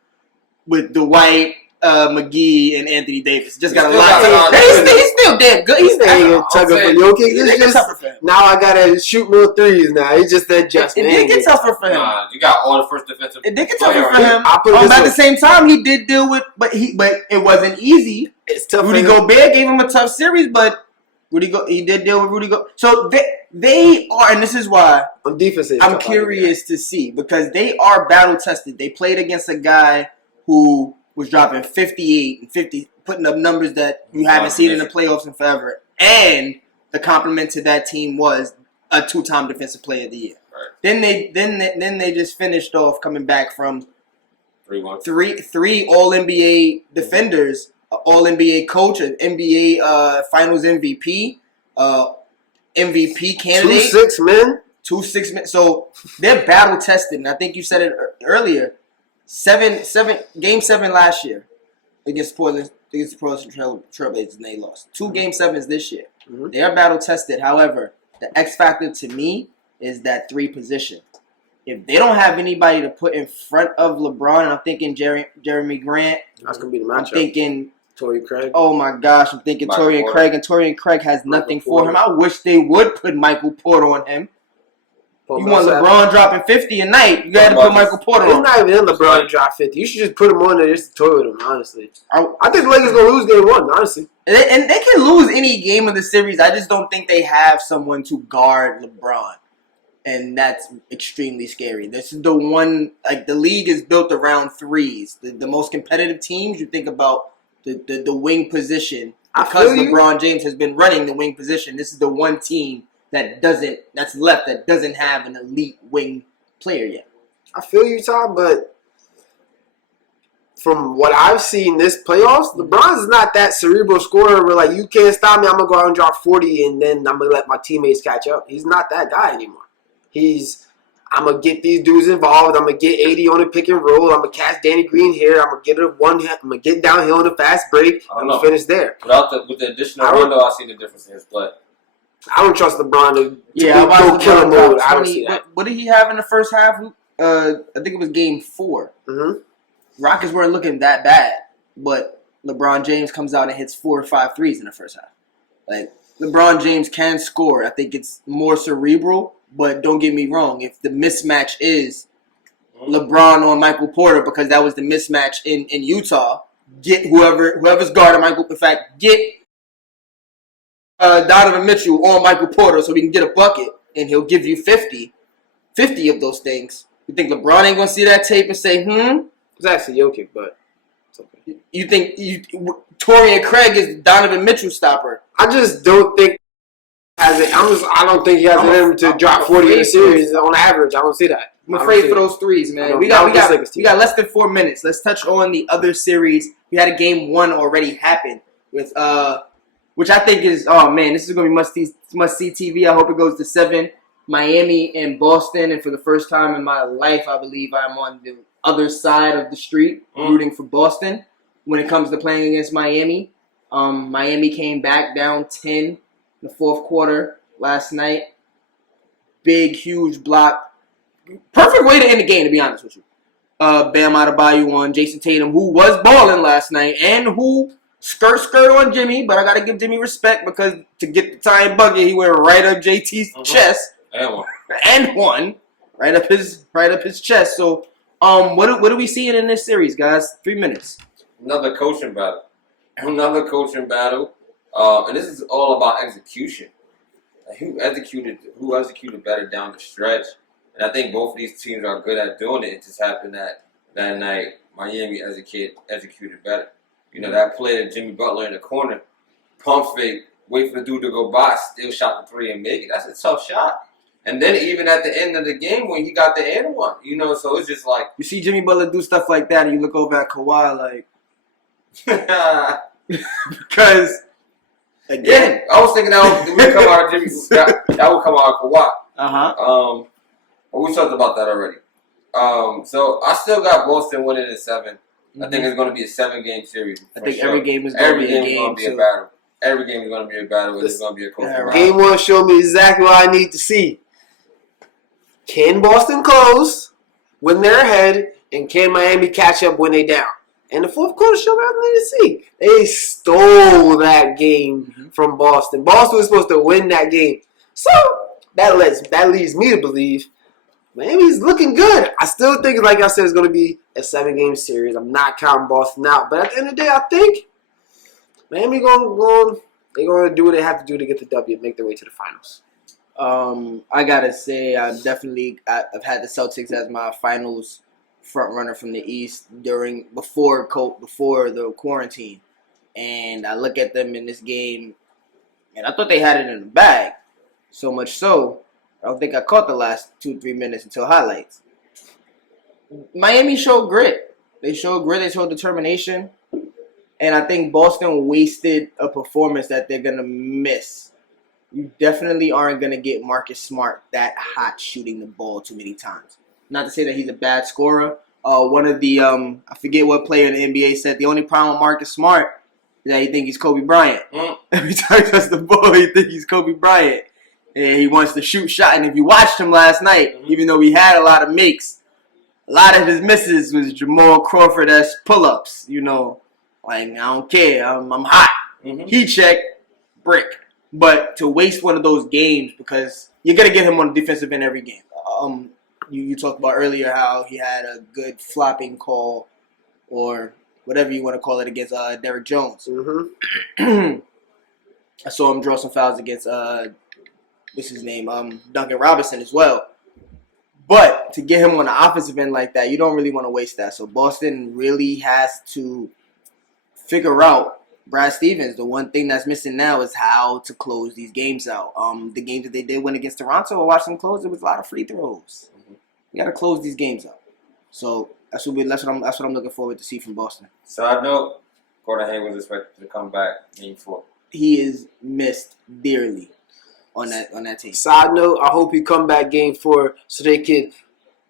With Dwight, McGee and Anthony Davis. Just got a Still lot. got a lot. He's still damn good. He's Nigga tugging for Jokic. It It's get just tougher for him. now I gotta shoot more threes. Now it's just that It did get tougher for him. Nah, you got all the first defensive. It did get tougher for him. I'll put it this At way. the same time, he did deal with, but it wasn't easy. It's tough. Rudy for him. Gobert gave him a tough series, but he did deal with Rudy Gobert. So they are, and this is why On defense, it's I'm tough. curious to see, because they are battle tested. They played against a guy who was dropping 58 and 50, putting up numbers that you haven't seen in the playoffs in forever. And the compliment to that team was a 2-time Defensive Player of the Year. Right. Then they just finished off coming back from 3-1. three All NBA defenders, All NBA coach, an NBA Finals MVP, MVP candidate, 2-6 men. 2-6 men. So they're battle tested, and I think you said it earlier. Game 7 last year against Portland Trailblazers, and they lost. 2 Game 7s this year. Mm-hmm. They are battle tested. However, the X factor to me is that 3 position. If they don't have anybody to put in front of LeBron, and I'm thinking Jeremy Grant, That's gonna be the I'm matchup. thinking, Torrey Craig. oh my gosh, I'm thinking Michael Torrey and Porter. Craig, and Torrey and Craig has nothing Michael for him. I wish they would put Michael Porter on him. Paul You want Millsap. LeBron dropping 50 a night, you got to put Michael Porter He's on. not even in LeBron to drop 50. You should just put him on there just to toy with him, honestly. I- I think the Lakers gonna lose game 1, honestly. And they can lose any game of the series. I just don't think they have someone to guard LeBron. And that's extremely scary. This is the one, like, the league is built around threes. The most competitive teams, you think about the wing position. I Because feel you. LeBron James has been running the wing position, this is the one team that doesn't have an elite wing player yet. I feel you, Todd, but from what I've seen this playoffs, LeBron is not that cerebral scorer where, like, you can't stop me, I'm going to go out and drop 40 and then I'm going to let my teammates catch up. He's not that guy anymore. I'm going to get these dudes involved. I'm going to get 80 on the pick and roll. I'm going to catch Danny Green here. I'm going to get it one hit. I'm going to get downhill in a fast break. I'm going to finish there. With the additional window, I see the difference in his play. I don't trust LeBron to Yeah, go killer mode. I don't see that. What did he have in the first half? I think it was game 4. Mm-hmm. Rockets weren't looking that bad, but LeBron James comes out and hits 4 or 5 threes in the first half. Like, LeBron James can score. I think it's more cerebral, but don't get me wrong. If the mismatch is LeBron on Michael Porter, because that was the mismatch in Utah, get whoever's guarding Michael. In fact, get Donovan Mitchell on Michael Porter so we can get a bucket, and he'll give you 50 of those things. You think LeBron ain't going to see that tape and say, It's actually Jokic, but it's okay. You think Torrey and Craig is Donovan Mitchell stopper? I just don't think I don't think he has it in him to drop 40 in a series on average. I don't see that. I'm afraid for those threes, man. We got less than 4 minutes. Let's touch on the other series. We had a game 1 already happen with which I think is, oh man, this is gonna be must see TV. I hope it goes to 7. Miami and Boston, and for the first time in my life, I believe I'm on the other side of the street rooting for Boston when it comes to playing against Miami. Miami came back down 10 in the fourth quarter last night. Big, huge block. Perfect way to end the game, to be honest with you. Bam Adebayo on Jason Tatum, who was balling last night, and who skirt on Jimmy, but I got to give Jimmy respect because to get the tying bucket, he went right up JT's chest. And won. Right up his chest. So, what are we seeing in this series, guys? 3 minutes. Another coaching battle. And this is all about execution. Like, who executed better down the stretch? And I think both of these teams are good at doing it. It just happened that night Miami executed better. You know, that play that Jimmy Butler in the corner, pump fake, wait for the dude to go by, still shot the 3 and make it. That's a tough shot. And then even at the end of the game when he got the and one, you know, so it's just like you see Jimmy Butler do stuff like that, and you look over at Kawhi like, because again, I was thinking that would come out of Jimmy. That would come out of Kawhi. But we talked about that already. So I still got Boston winning in 7. Mm-hmm. I think it's going to be a 7-game series. I think every game is going to be a game. Battle. Every game is going to be a battle. It's going to be a coaching battle. Game 1 showed me exactly what I need to see. Can Boston close when they're ahead, and can Miami catch up when they down? And the fourth quarter showed everything to see. They stole that game from Boston. Boston was supposed to win that game. So that leads me to believe Miami's looking good. I still think, like I said, it's going to be a 7-game series. I'm not counting Boston out. But at the end of the day, I think Miami they're going to do what they have to do to get the W and make their way to the finals. I gotta say, I've had the Celtics as my finals front runner from the East before the quarantine, and I look at them in this game, and I thought they had it in the bag. So much so, I don't think I caught the last 2-3 minutes until highlights. Miami showed grit. They showed grit. They showed determination, and I think Boston wasted a performance that they're gonna miss. You definitely aren't going to get Marcus Smart that hot shooting the ball too many times. Not to say that he's a bad scorer. One of the, I forget what player in the NBA said, the only problem with Marcus Smart is that he thinks he's Kobe Bryant. Every time he touches the ball, he thinks he's Kobe Bryant. And he wants to shoot shot. And if you watched him last night, even though he had a lot of makes, a lot of his misses was Jamal Crawford-esque pull-ups. You know, like, I don't care. I'm hot. He checked, brick. But to waste one of those games, because you're going to get him on the defensive end every game. You talked about earlier how he had a good flopping call or whatever you want to call it against Derrick Jones. I saw him draw some fouls against, what's his name, Duncan Robinson as well. But to get him on the offensive end like that, you don't really want to waste that. So Boston really has to figure out Brad Stevens. The one thing that's missing now is how to close these games out. The games that they did win against Toronto, I watched them close. It was a lot of free throws. You got to close these games out. So that's what I'm looking forward to see from Boston. Side note: Gordon Hayward was expected to come back game 4. He is missed dearly on that team. Side note: I hope he come back game 4 so they can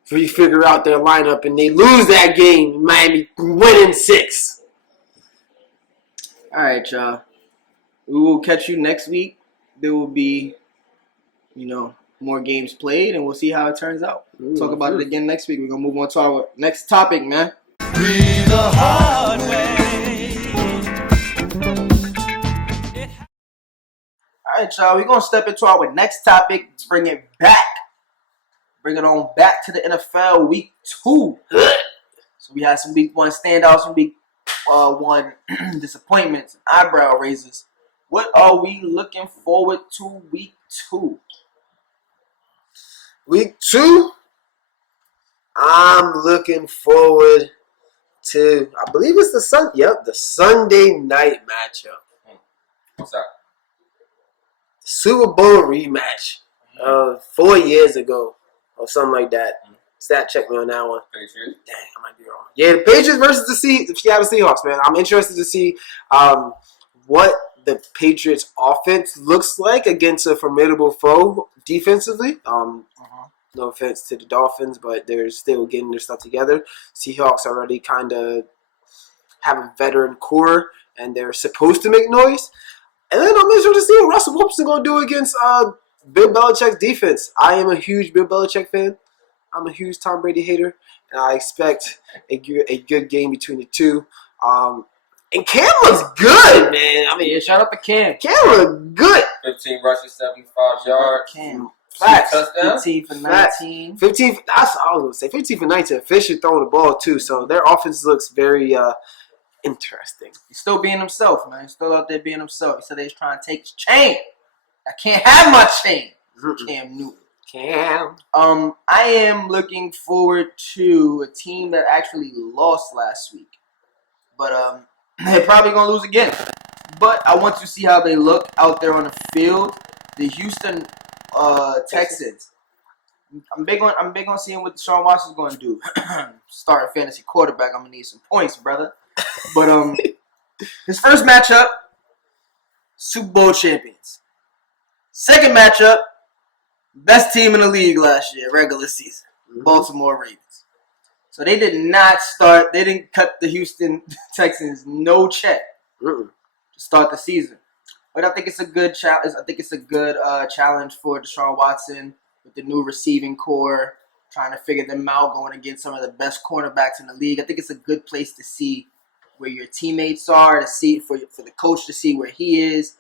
refigure out their lineup and they lose that game. Miami winning 6. All right, y'all. We will catch you next week. There will be, more games played, and we'll see how it turns out. Talk about it again next week. We're going to move on to our next topic, man. Be the hard way. All right, y'all. We're going to step into our next topic. Bring it on back to the NFL week 2. So we had some week 1 standouts, some week 1 disappointments, eyebrow raisers. What are we looking forward to week 2? Week 2, I'm looking forward to, I believe it's the Sunday night matchup. What's that? Super Bowl rematch of 4 years ago or something like that. Stat check me on that one. Patriots. Dang, I might be wrong. Yeah, the Patriots versus the Seattle Seahawks, man. I'm interested to see what the Patriots offense looks like against a formidable foe defensively. No offense to the Dolphins, but they're still getting their stuff together. Seahawks already kind of have a veteran core, and they're supposed to make noise. And then I'm interested to see what Russell Wilson's going to do against Bill Belichick's defense. I am a huge Bill Belichick fan. I'm a huge Tom Brady hater, and I expect a good game between the two. And Cam looks good, man. I mean, Yeah, shout out to Cam. Cam look good. 15 rushes, 75 yards. Cam. Facts. Touchdown. 15 for Facts. 19. 15. That's what I was gonna say. 15 for 19. Efficient throwing the ball too. So their offense looks very interesting. He's still being himself, man. He's still out there being himself. He said he's trying to take his chain. I can't have my chain. Cam Newton. Cam. I am looking forward to a team that actually lost last week, but they're probably gonna lose again. But I want to see how they look out there on the field. The Houston Texans. I'm big on seeing what Deshaun Watson's going to do. Starting fantasy quarterback, I'm gonna need some points, brother. But his first matchup, Super Bowl champions. Second matchup, best team in the league last year, regular season, Baltimore Ravens. So they didn't cut the Houston Texans no check to start the season. But I think it's a good challenge. I think it's a good challenge for Deshaun Watson with the new receiving core, trying to figure them out, going against some of the best cornerbacks in the league. I think it's a good place to see where your teammates are, to see for the coach to see where he is.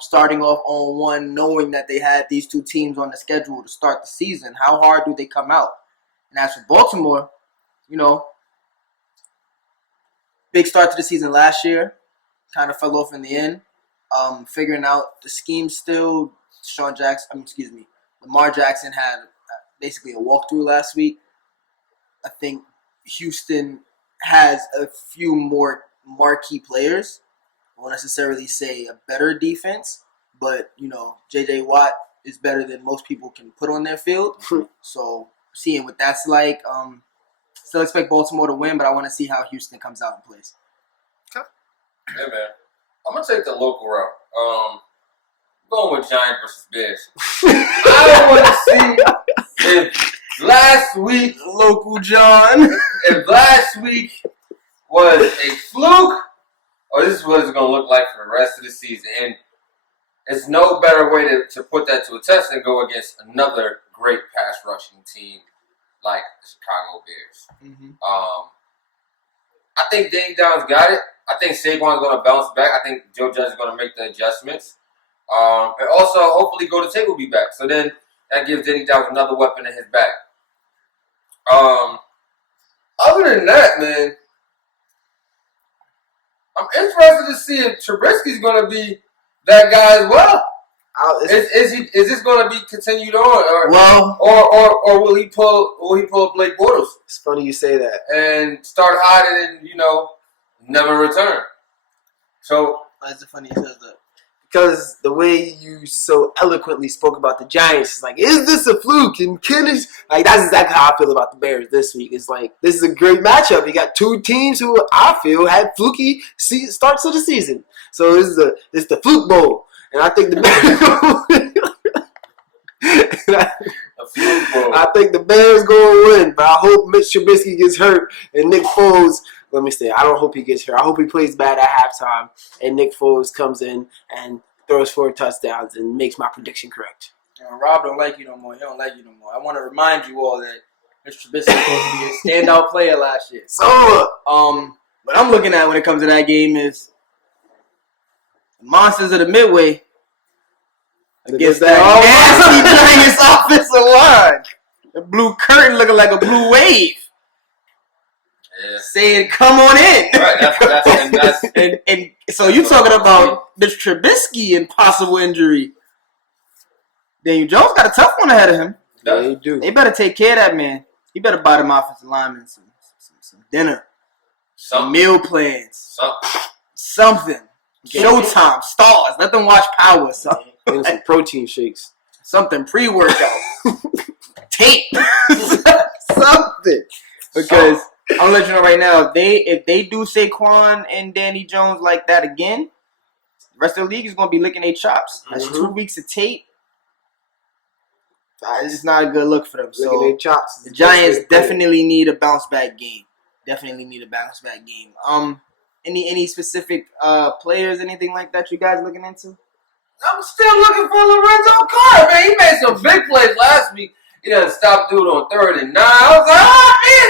Starting off on 1, knowing that they had these 2 teams on the schedule to start the season. How hard do they come out? And as for Baltimore, big start to the season last year, kind of fell off in the end. Figuring out the scheme still. Lamar Jackson had basically a walkthrough last week. I think Houston has a few more marquee players. I won't necessarily say a better defense, but, J.J. Watt is better than most people can put on their field. So, seeing what that's like. Still expect Baltimore to win, but I want to see how Houston comes out and plays. Okay. Hey, man. I'm going to take the local route. Going with Giants versus Bears. I want to see if last week, Local John, if last week was a fluke, or this is what it's going to look like for the rest of the season. And it's no better way to put that to a test than go against another great pass rushing team like the Chicago Bears. Mm-hmm. I think Danny Downs got it. I think Saquon's going to bounce back. I think Joe Judge is going to make the adjustments. And also, hopefully, Golden Tate will be back. So then that gives Danny Downs another weapon in his back. Other than that, man, I'm interested to see if Trubisky's going to be that guy as well. Is this going to be continued on, or will he pull Blake Bortles? It's funny you say that. And start hiding and never return. So that's funny you said that. Because the way you so eloquently spoke about the Giants is like, is this a fluke? And that's exactly how I feel about the Bears this week. It's like, this is a great matchup. You got 2 teams who I feel had fluky starts of the season. So this is the fluke bowl. And I think the I think the Bears going to win. But I hope Mitch Trubisky gets hurt and Nick Foles. Let me say, I don't hope he gets hurt. I hope he plays bad at halftime and Nick Foles comes in and throws 4 touchdowns and makes my prediction correct. Rob don't like you no more. He don't like you no more. I want to remind you all that Mr. Trubisky was supposed to be a standout player last year. So, what I'm looking at when it comes to that game is the monsters of the Midway against that nasty Giants offensive line. The blue curtain looking like a blue wave. Yeah. Saying, come on in. Right, and so you talking about Mitch Trubisky and possible injury. Daniel Jones got a tough one ahead of him. Yeah, they do. They better take care of that man. He better buy them offensive linemen some dinner. Some meal plans. Something. Showtime. Stars. Let them watch Power. Something. And some protein shakes. Something pre-workout. Tape. Something. Because I'm gonna let you know right now, if they do Saquon and Danny Jones like that again, the rest of the league is gonna be licking their chops. That's 2 weeks of tape. It's not a good look for them. So their chops. The Giants definitely need a bounce back game. Any specific players, anything like that you guys looking into? I'm still looking for Lorenzo Carr, man. He made some big plays last week. He doesn't stop dude on 3rd and 9. I was like,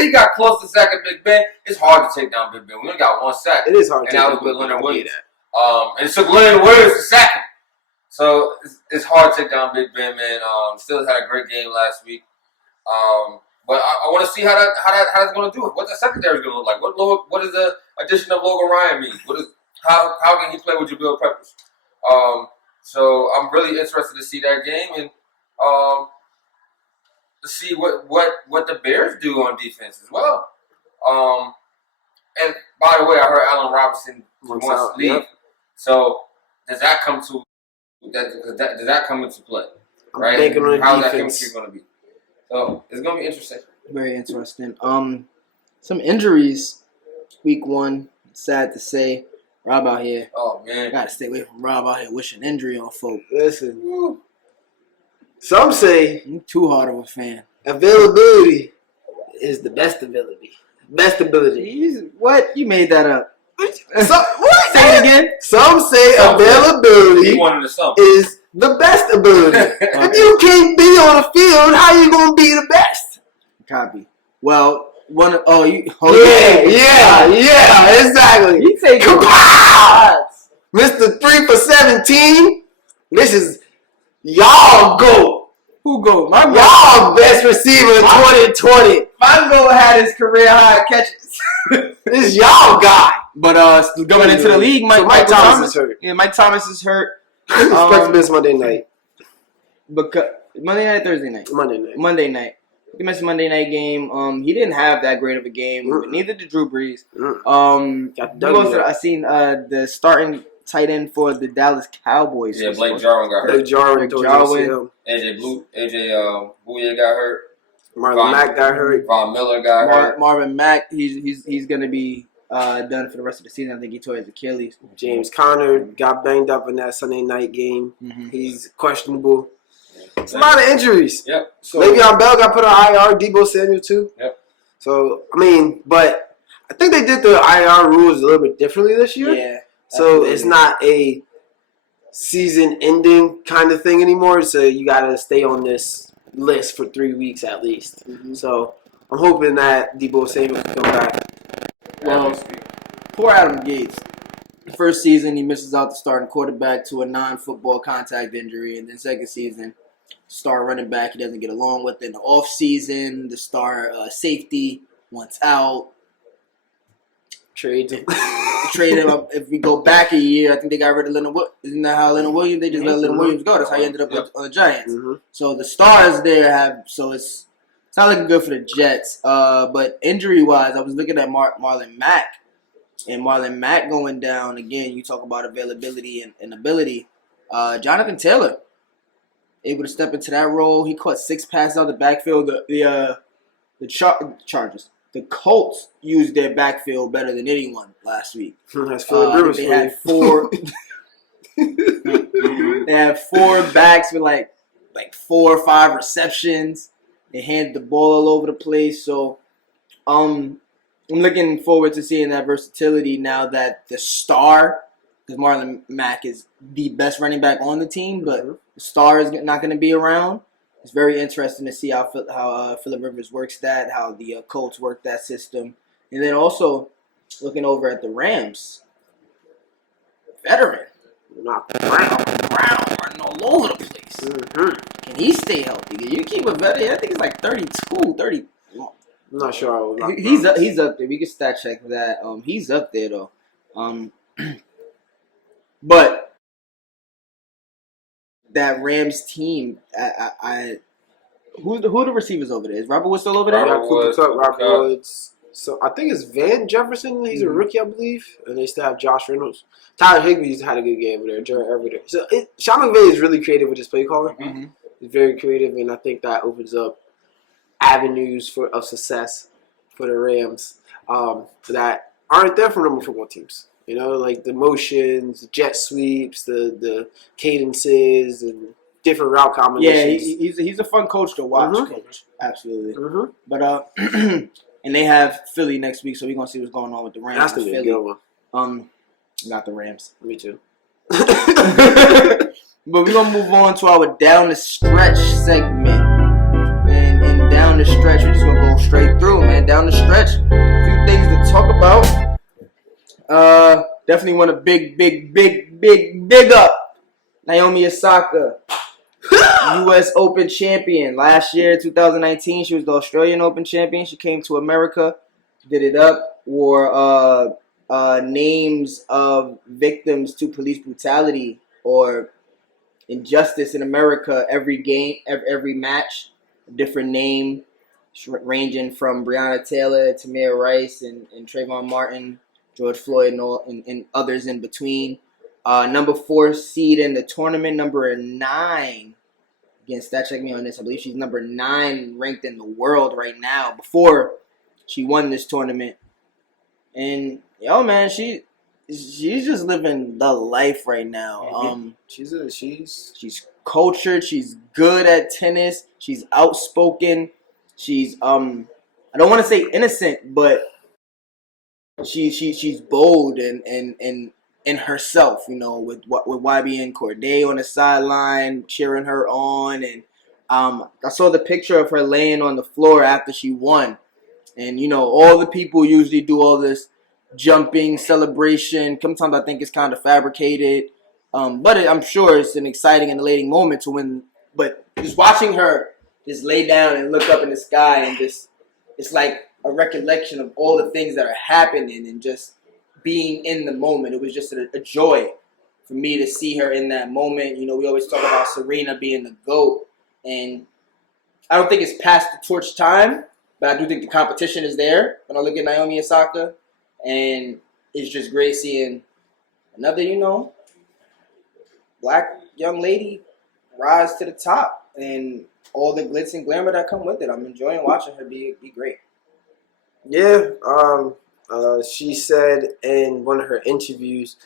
man, he got close to sacking Big Ben. It's hard to take down Big Ben. We only got 1 sack. It is hard to take down Big Ben. And that was with Leonard Williams. And it took Leonard Williams to sack him. So it's hard to take down Big Ben, man. Still had a great game last week. But I want to see how that's going to do. What the secondary is going to look like. What does the addition of Logan Ryan mean? How can he play with Jabril Peppers? So I'm really interested to see that game and to see what the Bears do on defense as well. And by the way, I heard Allen Robinson wants to leave. Yep. So does that come into play? Right? How's that chemistry going to be? So it's going to be interesting. Very interesting. Some injuries. Week 1. Sad to say. Rob out here. Oh man, gotta stay away from Rob out here wishing injury on folk. Listen, some say I'm too hard of a fan. Availability is the best ability. Best ability. What? You made that up. What? Say it again. Some say availability is the best ability. If you can't be on the field, how you gonna be the best? Copy. Well, Exactly. You take shots. Mr. 3 for 17. This is y'all go. Who go? My goal. Y'all best receiver in 2020. My goal had his career high catches. This is y'all guy. But going into the league, Mike Thomas is hurt. Yeah, Mike Thomas is hurt. Expect to miss Monday night. Because Monday night, Thursday night. Monday night. He missed a Monday night game. He didn't have that great of a game. But neither did Drew Brees. I seen the starting tight end for the Dallas Cowboys. Yeah, Blake Jarwin got hurt. AJ Bouye got hurt. Marlon Mack got hurt. Von Miller got hurt. Marvin Mack, he's gonna be done for the rest of the season. I think he tore his Achilles. James Conner got banged up in that Sunday night game. Mm-hmm. He's questionable. It's a lot of injuries. Yep. So Le'Veon Bell got put on IR. Deebo Samuel too. Yep. So but I think they did the IR rules a little bit differently this year. Yeah. So it's not a season-ending kind of thing anymore. So you got to stay on this list for 3 weeks at least. Mm-hmm. So I'm hoping that Deebo Samuel can come back. Well, poor Adam Gates. First season, he misses out the starting quarterback to a non-football contact injury. And then second season, star running back he doesn't get along with. In the off season, the star safety wants out. Trade him. Trade him up. If we go back a year, I think they got rid of Leonard Williams. Isn't that how Leonard Williams? They just let Leonard Williams go. That's how he ended up on the Giants. Mm-hmm. So the stars there have. So it's not looking good for the Jets. But injury wise, I was looking at Marlon Mack, and Marlon Mack going down again. You talk about availability and ability. Jonathan Taylor able to step into that role. He caught 6 passes out of the backfield. The Chargers. The Colts used their backfield better than anyone last week. That's Philip Rivers. They had 4. They had 4 backs with like 4 or 5 receptions. They handed the ball all over the place. So, I'm looking forward to seeing that versatility now that the star, because Marlon Mack is the best running back on the team, but the star is not going to be around. It's very interesting to see how Philip Rivers works that, how the Colts work that system. And then also looking over at the Rams. Veteran. Not Brown running all over the place. Mm-hmm. Can he stay healthy? You keep a veteran, I think he's like 32, 30. I'm not sure. He's up there. We can stat check that. He's up there, though. But that Rams team, who are the receivers over there? Is Robert Woods still over there? Robert Woods. So I think it's Van Jefferson. He's a rookie, I believe. And they still have Josh Reynolds. Tyler Higbee's had a good game over there. Jared Everett. So Sean McVay is really creative with his play calling. Mm-hmm. He's very creative, and I think that opens up avenues of success for the Rams that aren't there for normal football teams. You know, like the motions, the jet sweeps, the cadences, and different route combinations. Yeah, he's a fun coach to watch. Mm-hmm. Coach, absolutely. Mm-hmm. But and they have Philly next week, so we're gonna see what's going on with the Rams. That's gonna be a good one. Not the Rams. Me too. But we're gonna move on to our down the stretch segment. And down the stretch, we're just gonna go straight through, man. Down the stretch, a few things to talk about. Definitely want to big up Naomi Osaka, U.S. Open champion. Last year, 2019, she was the Australian Open champion. She came to America, did it up, wore names of victims to police brutality or injustice in America. Every game, every match, a different name, ranging from Breonna Taylor, Tamir Rice, and Trayvon Martin, George Floyd, and others in between. Number 4 seed in the tournament, number 9. Again, stat check me on this. I believe she's number 9 ranked in the world right now before she won this tournament. And man, she's just living the life right now. She's cultured. She's good at tennis. She's outspoken. She's I don't want to say innocent, but she's bold and herself, you know, with YB and Corday on the sideline cheering her on, and I saw the picture of her laying on the floor after she won, And, all the people usually do all this jumping, celebration. Sometimes I think it's kind of fabricated. But I'm sure it's an exciting and elating moment to win. But just watching her just lay down and look up in the sky and it's like a recollection of all the things that are happening and just being in the moment. It was just a joy for me to see her in that moment. We always talk about Serena being the GOAT. And I don't think it's past the torch time, but I do think the competition is there when I look at Naomi Osaka. And it's just great seeing another, black young lady rise to the top and all the glitz and glamour that come with it. I'm enjoying watching her be great. Yeah, she said in one of her interviews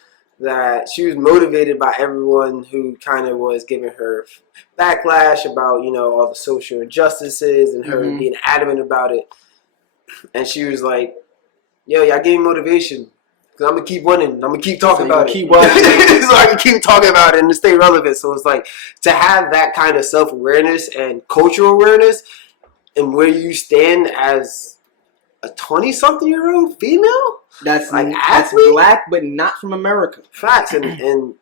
that she was motivated by everyone who kind of was giving her backlash about, all the social injustices and her being adamant about it. And she was like, yo, y'all gave me motivation. Because I'm going to keep winning. I'm going to keep talking about it. Keep watching. So I can keep talking about it and stay relevant. So it's like to have that kind of self-awareness and cultural awareness and where you stand as a 20-something-year-old female? That's athlete? black, but not from America. Facts. And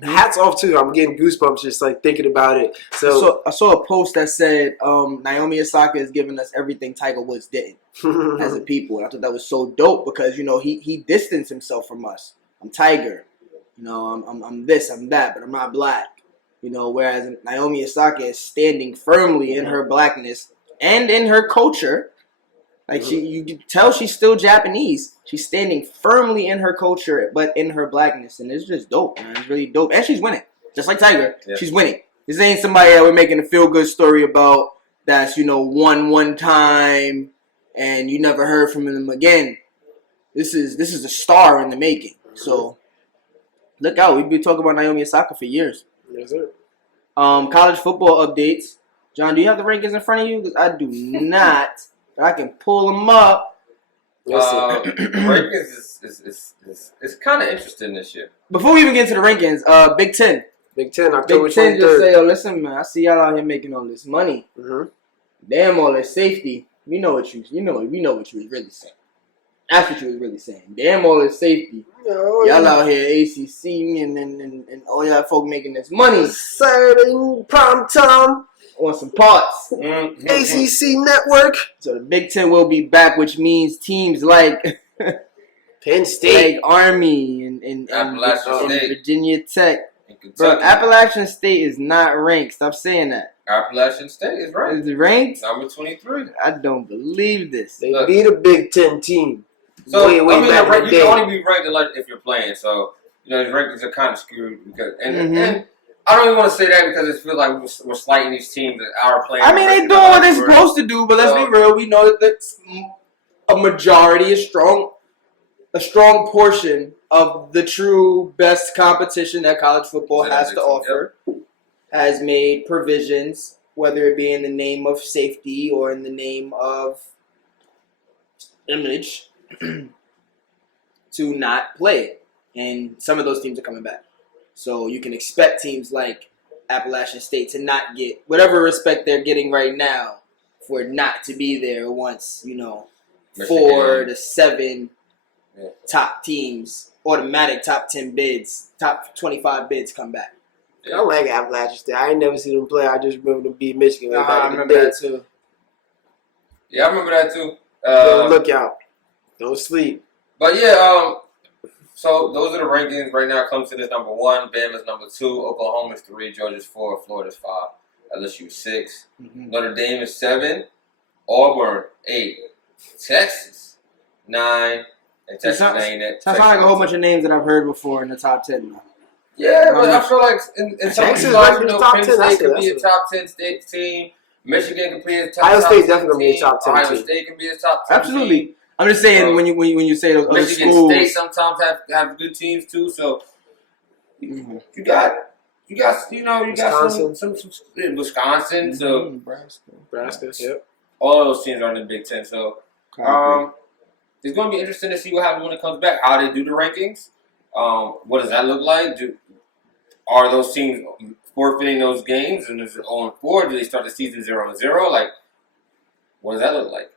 hats off, too. I'm getting goosebumps just like thinking about it. So I saw a post that said Naomi Osaka is giving us everything Tiger Woods didn't as a people. And I thought that was so dope because, he distanced himself from us. I'm Tiger. I'm this, I'm that, but I'm not black. Whereas Naomi Osaka is standing firmly in her blackness and in her culture. Like you can tell she's still Japanese. She's standing firmly in her culture, but in her blackness, and it's just dope, man. It's really dope, and she's winning, just like Tiger. Yeah. She's winning. This ain't somebody that we're making a feel good story about. That's won one time, and you never heard from them again. This is a star in the making. So look out. We've been talking about Naomi Osaka for years. Yes, sir. College football updates. John, do you have the rankings in front of you? Because I do not. I can pull them up. Rankings is kind of interesting this year. Before we even get into the rankings, Big Ten. Big Ten, October 23rd. Big Ten just say, listen, man, I see y'all out here making all this money. Damn, all this safety. We know what you was really saying. That's what you was really saying. Damn, all this safety. Y'all out here ACC and all y'all folk making this money. Saturday prime time. On some parts. ACC network. So the Big Ten will be back, which means teams like Penn State, like Army and Appalachian State. Virginia Tech. And Bro, Appalachian State is not ranked. Stop saying that. Appalachian State is ranked. Is it ranked? Number 23. I don't believe this. They beat a Big Ten team. So way back in the you day. can only be ranked if you're playing. So the rankings are kind of skewed because and I don't even want to say that because it feels like we're slighting these teams that are playing. I mean, they're doing what they're supposed to do, but let's be real. We know that a majority, a strong portion of the true best competition that college football has to offer has made provisions, whether it be in the name of safety or in the name of image, to not play. And some of those teams are coming back. So you can expect teams like Appalachian State to not get whatever respect they're getting right now for it not to be there once, 4 to 7 top teams, automatic top 10 bids, top 25 bids come back. Yeah. I like Appalachian State. I ain't never seen them play. I just remember them beat Michigan. I remember that too. Yeah, I remember that too. Look out. Don't sleep. But yeah, so those are the rankings right now. Clemson is number 1, Bama's number 2, Oklahoma's 3, Georgia's 4, Florida's 5, LSU 6, Notre Dame is 7, Auburn 8, Texas 9, and Texas A&M. Sounds like a whole bunch of names that I've heard before in the top 10 now. Yeah, but I feel like in some Texas spots, top Penn 10, State could be a top 10 state team. Michigan could be a top 10 Ohio State definitely be a top 10 Ohio team. State can be a top 10 Absolutely. team. I'm just saying when you say those other Michigan schools. State sometimes have good teams too. So you got some Wisconsin. So Nebraska, yep. all of those teams are in the Big Ten. So it's going to be interesting to see what happens when it comes back. How they do the rankings. What does that look like? Are those teams forfeiting those games and is it 0-4? Do they start the season 0-0? Like, what does that look like?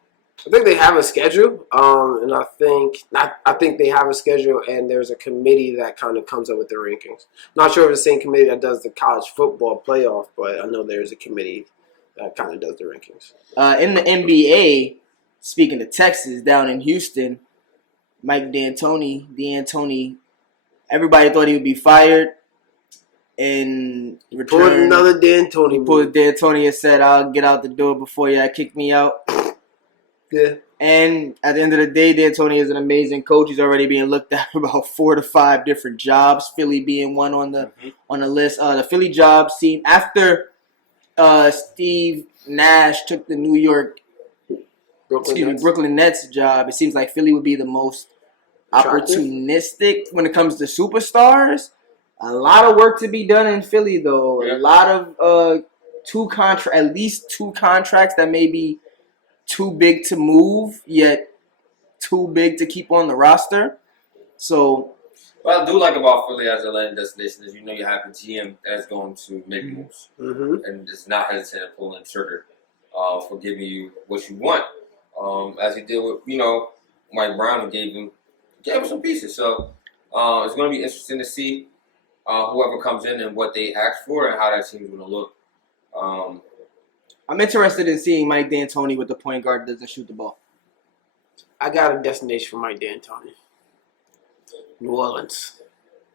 I think they have a schedule, and I think they have a schedule, and there's a committee that kind of comes up with the rankings. Not sure if it's the same committee that does the college football playoff, but I know there's a committee that kind of does the rankings. In the NBA, speaking of Texas, down in Houston, Mike D'Antoni, everybody thought he would be fired. In return, Pulled another D'Antoni. Pulled D'Antoni and said, "I'll get out the door before y'all kick me out." Yeah. And at the end of the day, D'Antoni is an amazing coach. He's already being looked at for about 4 to 5 different jobs. Philly being one on the list. The Philly job seemed after Steve Nash took the Brooklyn Nets job. It seems like Philly would be the most opportunistic when it comes to superstars. A lot of work to be done in Philly, though. Yeah. A lot of at least two contracts that may be too big to move, yet too big to keep on the roster. So, what I do like about Philly as a landing destination is you have a GM that's going to make moves and is not hesitant at pulling the trigger for giving you what you want. As he did with Mike Brown, who gave him some pieces. So it's going to be interesting to see whoever comes in and what they ask for and how that team's going to look. I'm interested in seeing Mike D'Antoni with the point guard that doesn't shoot the ball. I got a destination for Mike D'Antoni. New Orleans.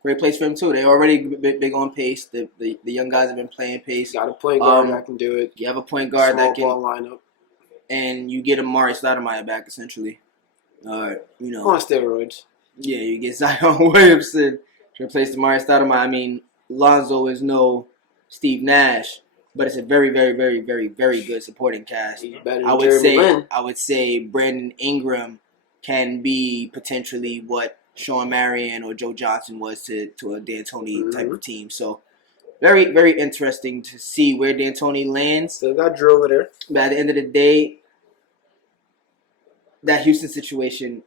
Great place for him, too. They're already big on pace. The young guys have been playing pace. Got a point guard that can do it. You have a point guard that can ball lineup. And you get Amari Stoudemire back, essentially. On steroids. Yeah, you get Zion Williamson to replace Amari Stoudemire. I mean, Lonzo is no Steve Nash, but it's a very, very, very, very, very good supporting cast. He's better than I would say Brandon Ingram can be potentially what Sean Marion or Joe Johnson was to a D'Antoni type of team. So very, very interesting to see where D'Antoni lands. Still got Drew over there. But at the end of the day, that Houston situation,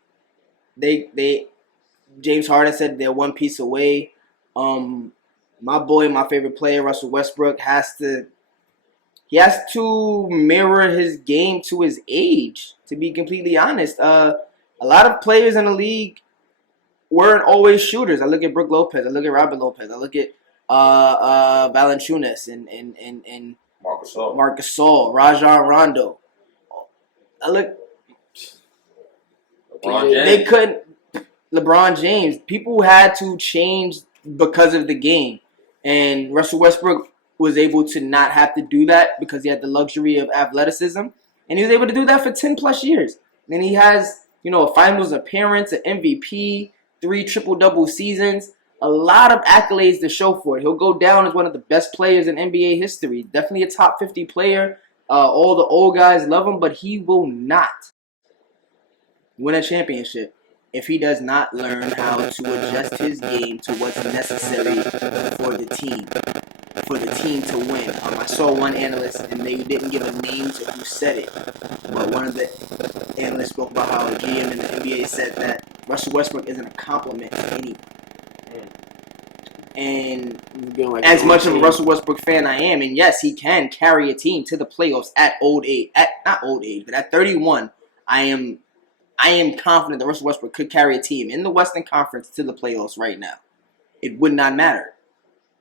James Harden said they're one piece away. My boy, my favorite player, Russell Westbrook, has to mirror his game to his age, to be completely honest. A lot of players in the league weren't always shooters. I look at Brook Lopez, I look at Robert Lopez, I look at Valanciunas and Marc Gasol, Rajon Rondo. I look. They couldn't. LeBron James. People had to change because of the game, and Russell Westbrook was able to not have to do that because he had the luxury of athleticism, and he was able to do that for 10 plus years. And he has, a finals appearance, an MVP, 3 triple-double seasons, a lot of accolades to show for it. He'll go down as one of the best players in NBA history. Definitely a top 50 player. All the old guys love him, but he will not win a championship if he does not learn how to adjust his game to what's necessary for the team to win. I saw one analyst, and they didn't give a name to who said it, but one of the analysts spoke about how a GM in the NBA said that Russell Westbrook isn't a compliment to anyone. And as much of a Russell Westbrook fan I am, and yes, he can carry a team to the playoffs at old age. Not old age, but at 31, I am confident that Russell Westbrook could carry a team in the Western Conference to the playoffs right now. It would not matter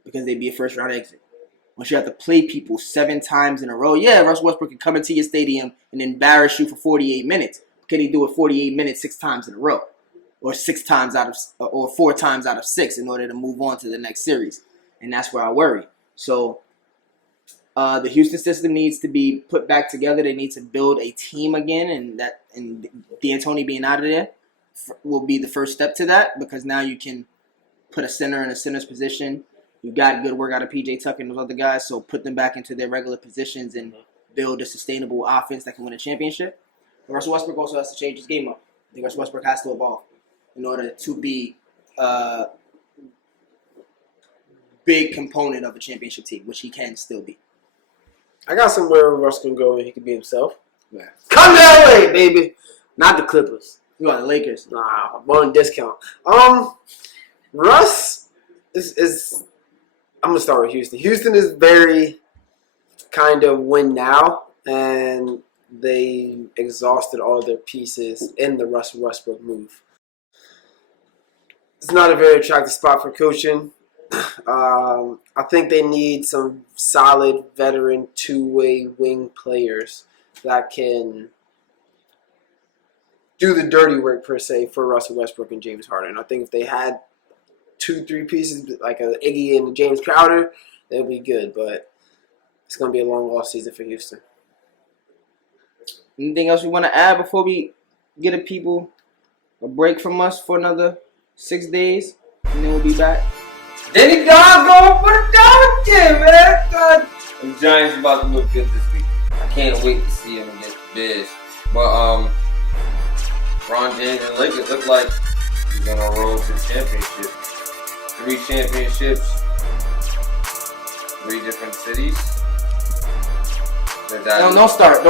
because they'd be a first-round exit. Once you have to play people 7 times in a row, yeah, Russell Westbrook can come into your stadium and embarrass you for 48 minutes. Can he do it 48 minutes 6 times in a row? Or 4 times out of 6 in order to move on to the next series? And that's where I worry. So the Houston system needs to be put back together. They need to build a team again, and D'Antoni being out of there will be the first step to that, because now you can put a center in a center's position. You got good work out of PJ Tucker and those other guys, so put them back into their regular positions and build a sustainable offense that can win a championship. But Russell Westbrook also has to change his game up. I think Russell Westbrook has to evolve in order to be a big component of a championship team, which he can still be. I got somewhere where Russ can go and he can be himself. Yeah. Come that way, baby. Not the Clippers. You got the Lakers. Nah, one discount. Russ is I'm gonna start with Houston. Houston is very kind of win now, and they exhausted all their pieces in the Russell Westbrook move. It's not a very attractive spot for coaching. I think they need some solid veteran two-way wing players that can do the dirty work, per se, for Russell Westbrook and James Harden. I think if they had 2-3 pieces, like a Iggy and James Crowder, they'll be good. But it's going to be a long off season for Houston. Anything else we want to add before we get people a break from us for another 6 days? And then we'll be back. Danny Don's going for the dog again, man. God. The Giants about to look good this week. I can't wait to see him against the Bears. But LeBron James and Lakers look like he's on a road to the championship. 3 championships, 3 different cities. No, don't start. I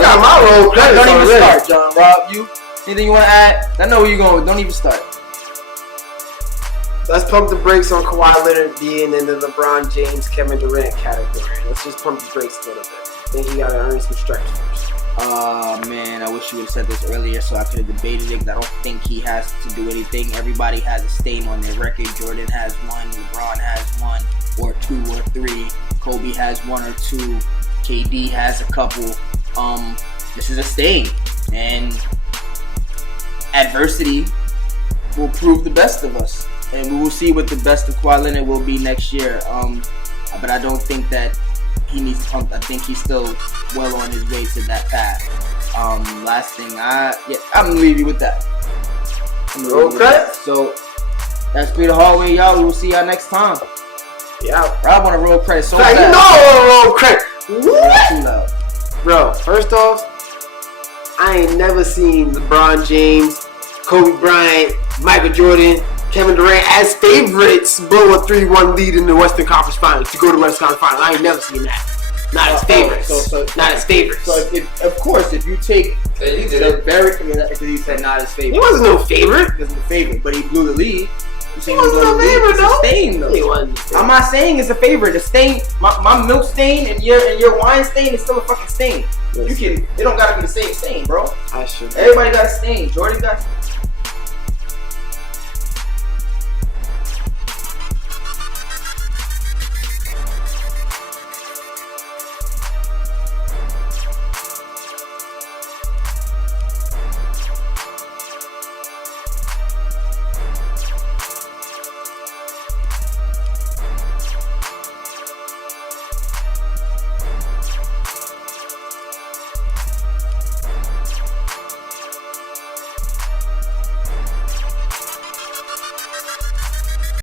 got my road credits Don't even already. start, John. Rob, you anything you want to add? I know where you're going. Don't even start. Let's pump the brakes on Kawhi Leonard being in the LeBron James, Kevin Durant category. Let's just pump the brakes a little bit. I think he got to earn some stripes first. Man, I wish you would have said this earlier so I could have debated it. I don't think he has to do anything. Everybody has a stain on their record. Jordan has 1, LeBron has 1 or 2 or 3. Kobe has 1 or 2. KD has a couple. This is a stain, and adversity will prove the best of us, and we will see what the best of Kawhi Leonard will be next year. But I don't think that he needs to pump. I think he's still well on his way to that path. Last thing, I'm gonna leave you with that. Okay. So that's Be the Hallway, y'all. We will see y'all next time. Yeah. Rob on a roll credit so Now, bad. you know I want to roll credit. Not too loud. Bro, first off, I ain't never seen LeBron James, Kobe Bryant, Michael Jordan, Kevin Durant as favorites blow a 3-1 lead in the Western Conference Finals to go to the Western Conference Finals. I ain't never seen that. Not as favorites. Not as favorites. So, of course, if you take Hey, he did the it. because he said not his He favorite. wasn't no favorite. He wasn't the favorite, but he blew the lead. You He wasn't no favorite, It's a though. stain, though. He wasn't. I'm not saying it's a favorite. The stain, my milk stain and your wine stain is still a fucking stain. You can. It don't gotta be the same stain, bro. I should. Everybody got a stain. Jordan got.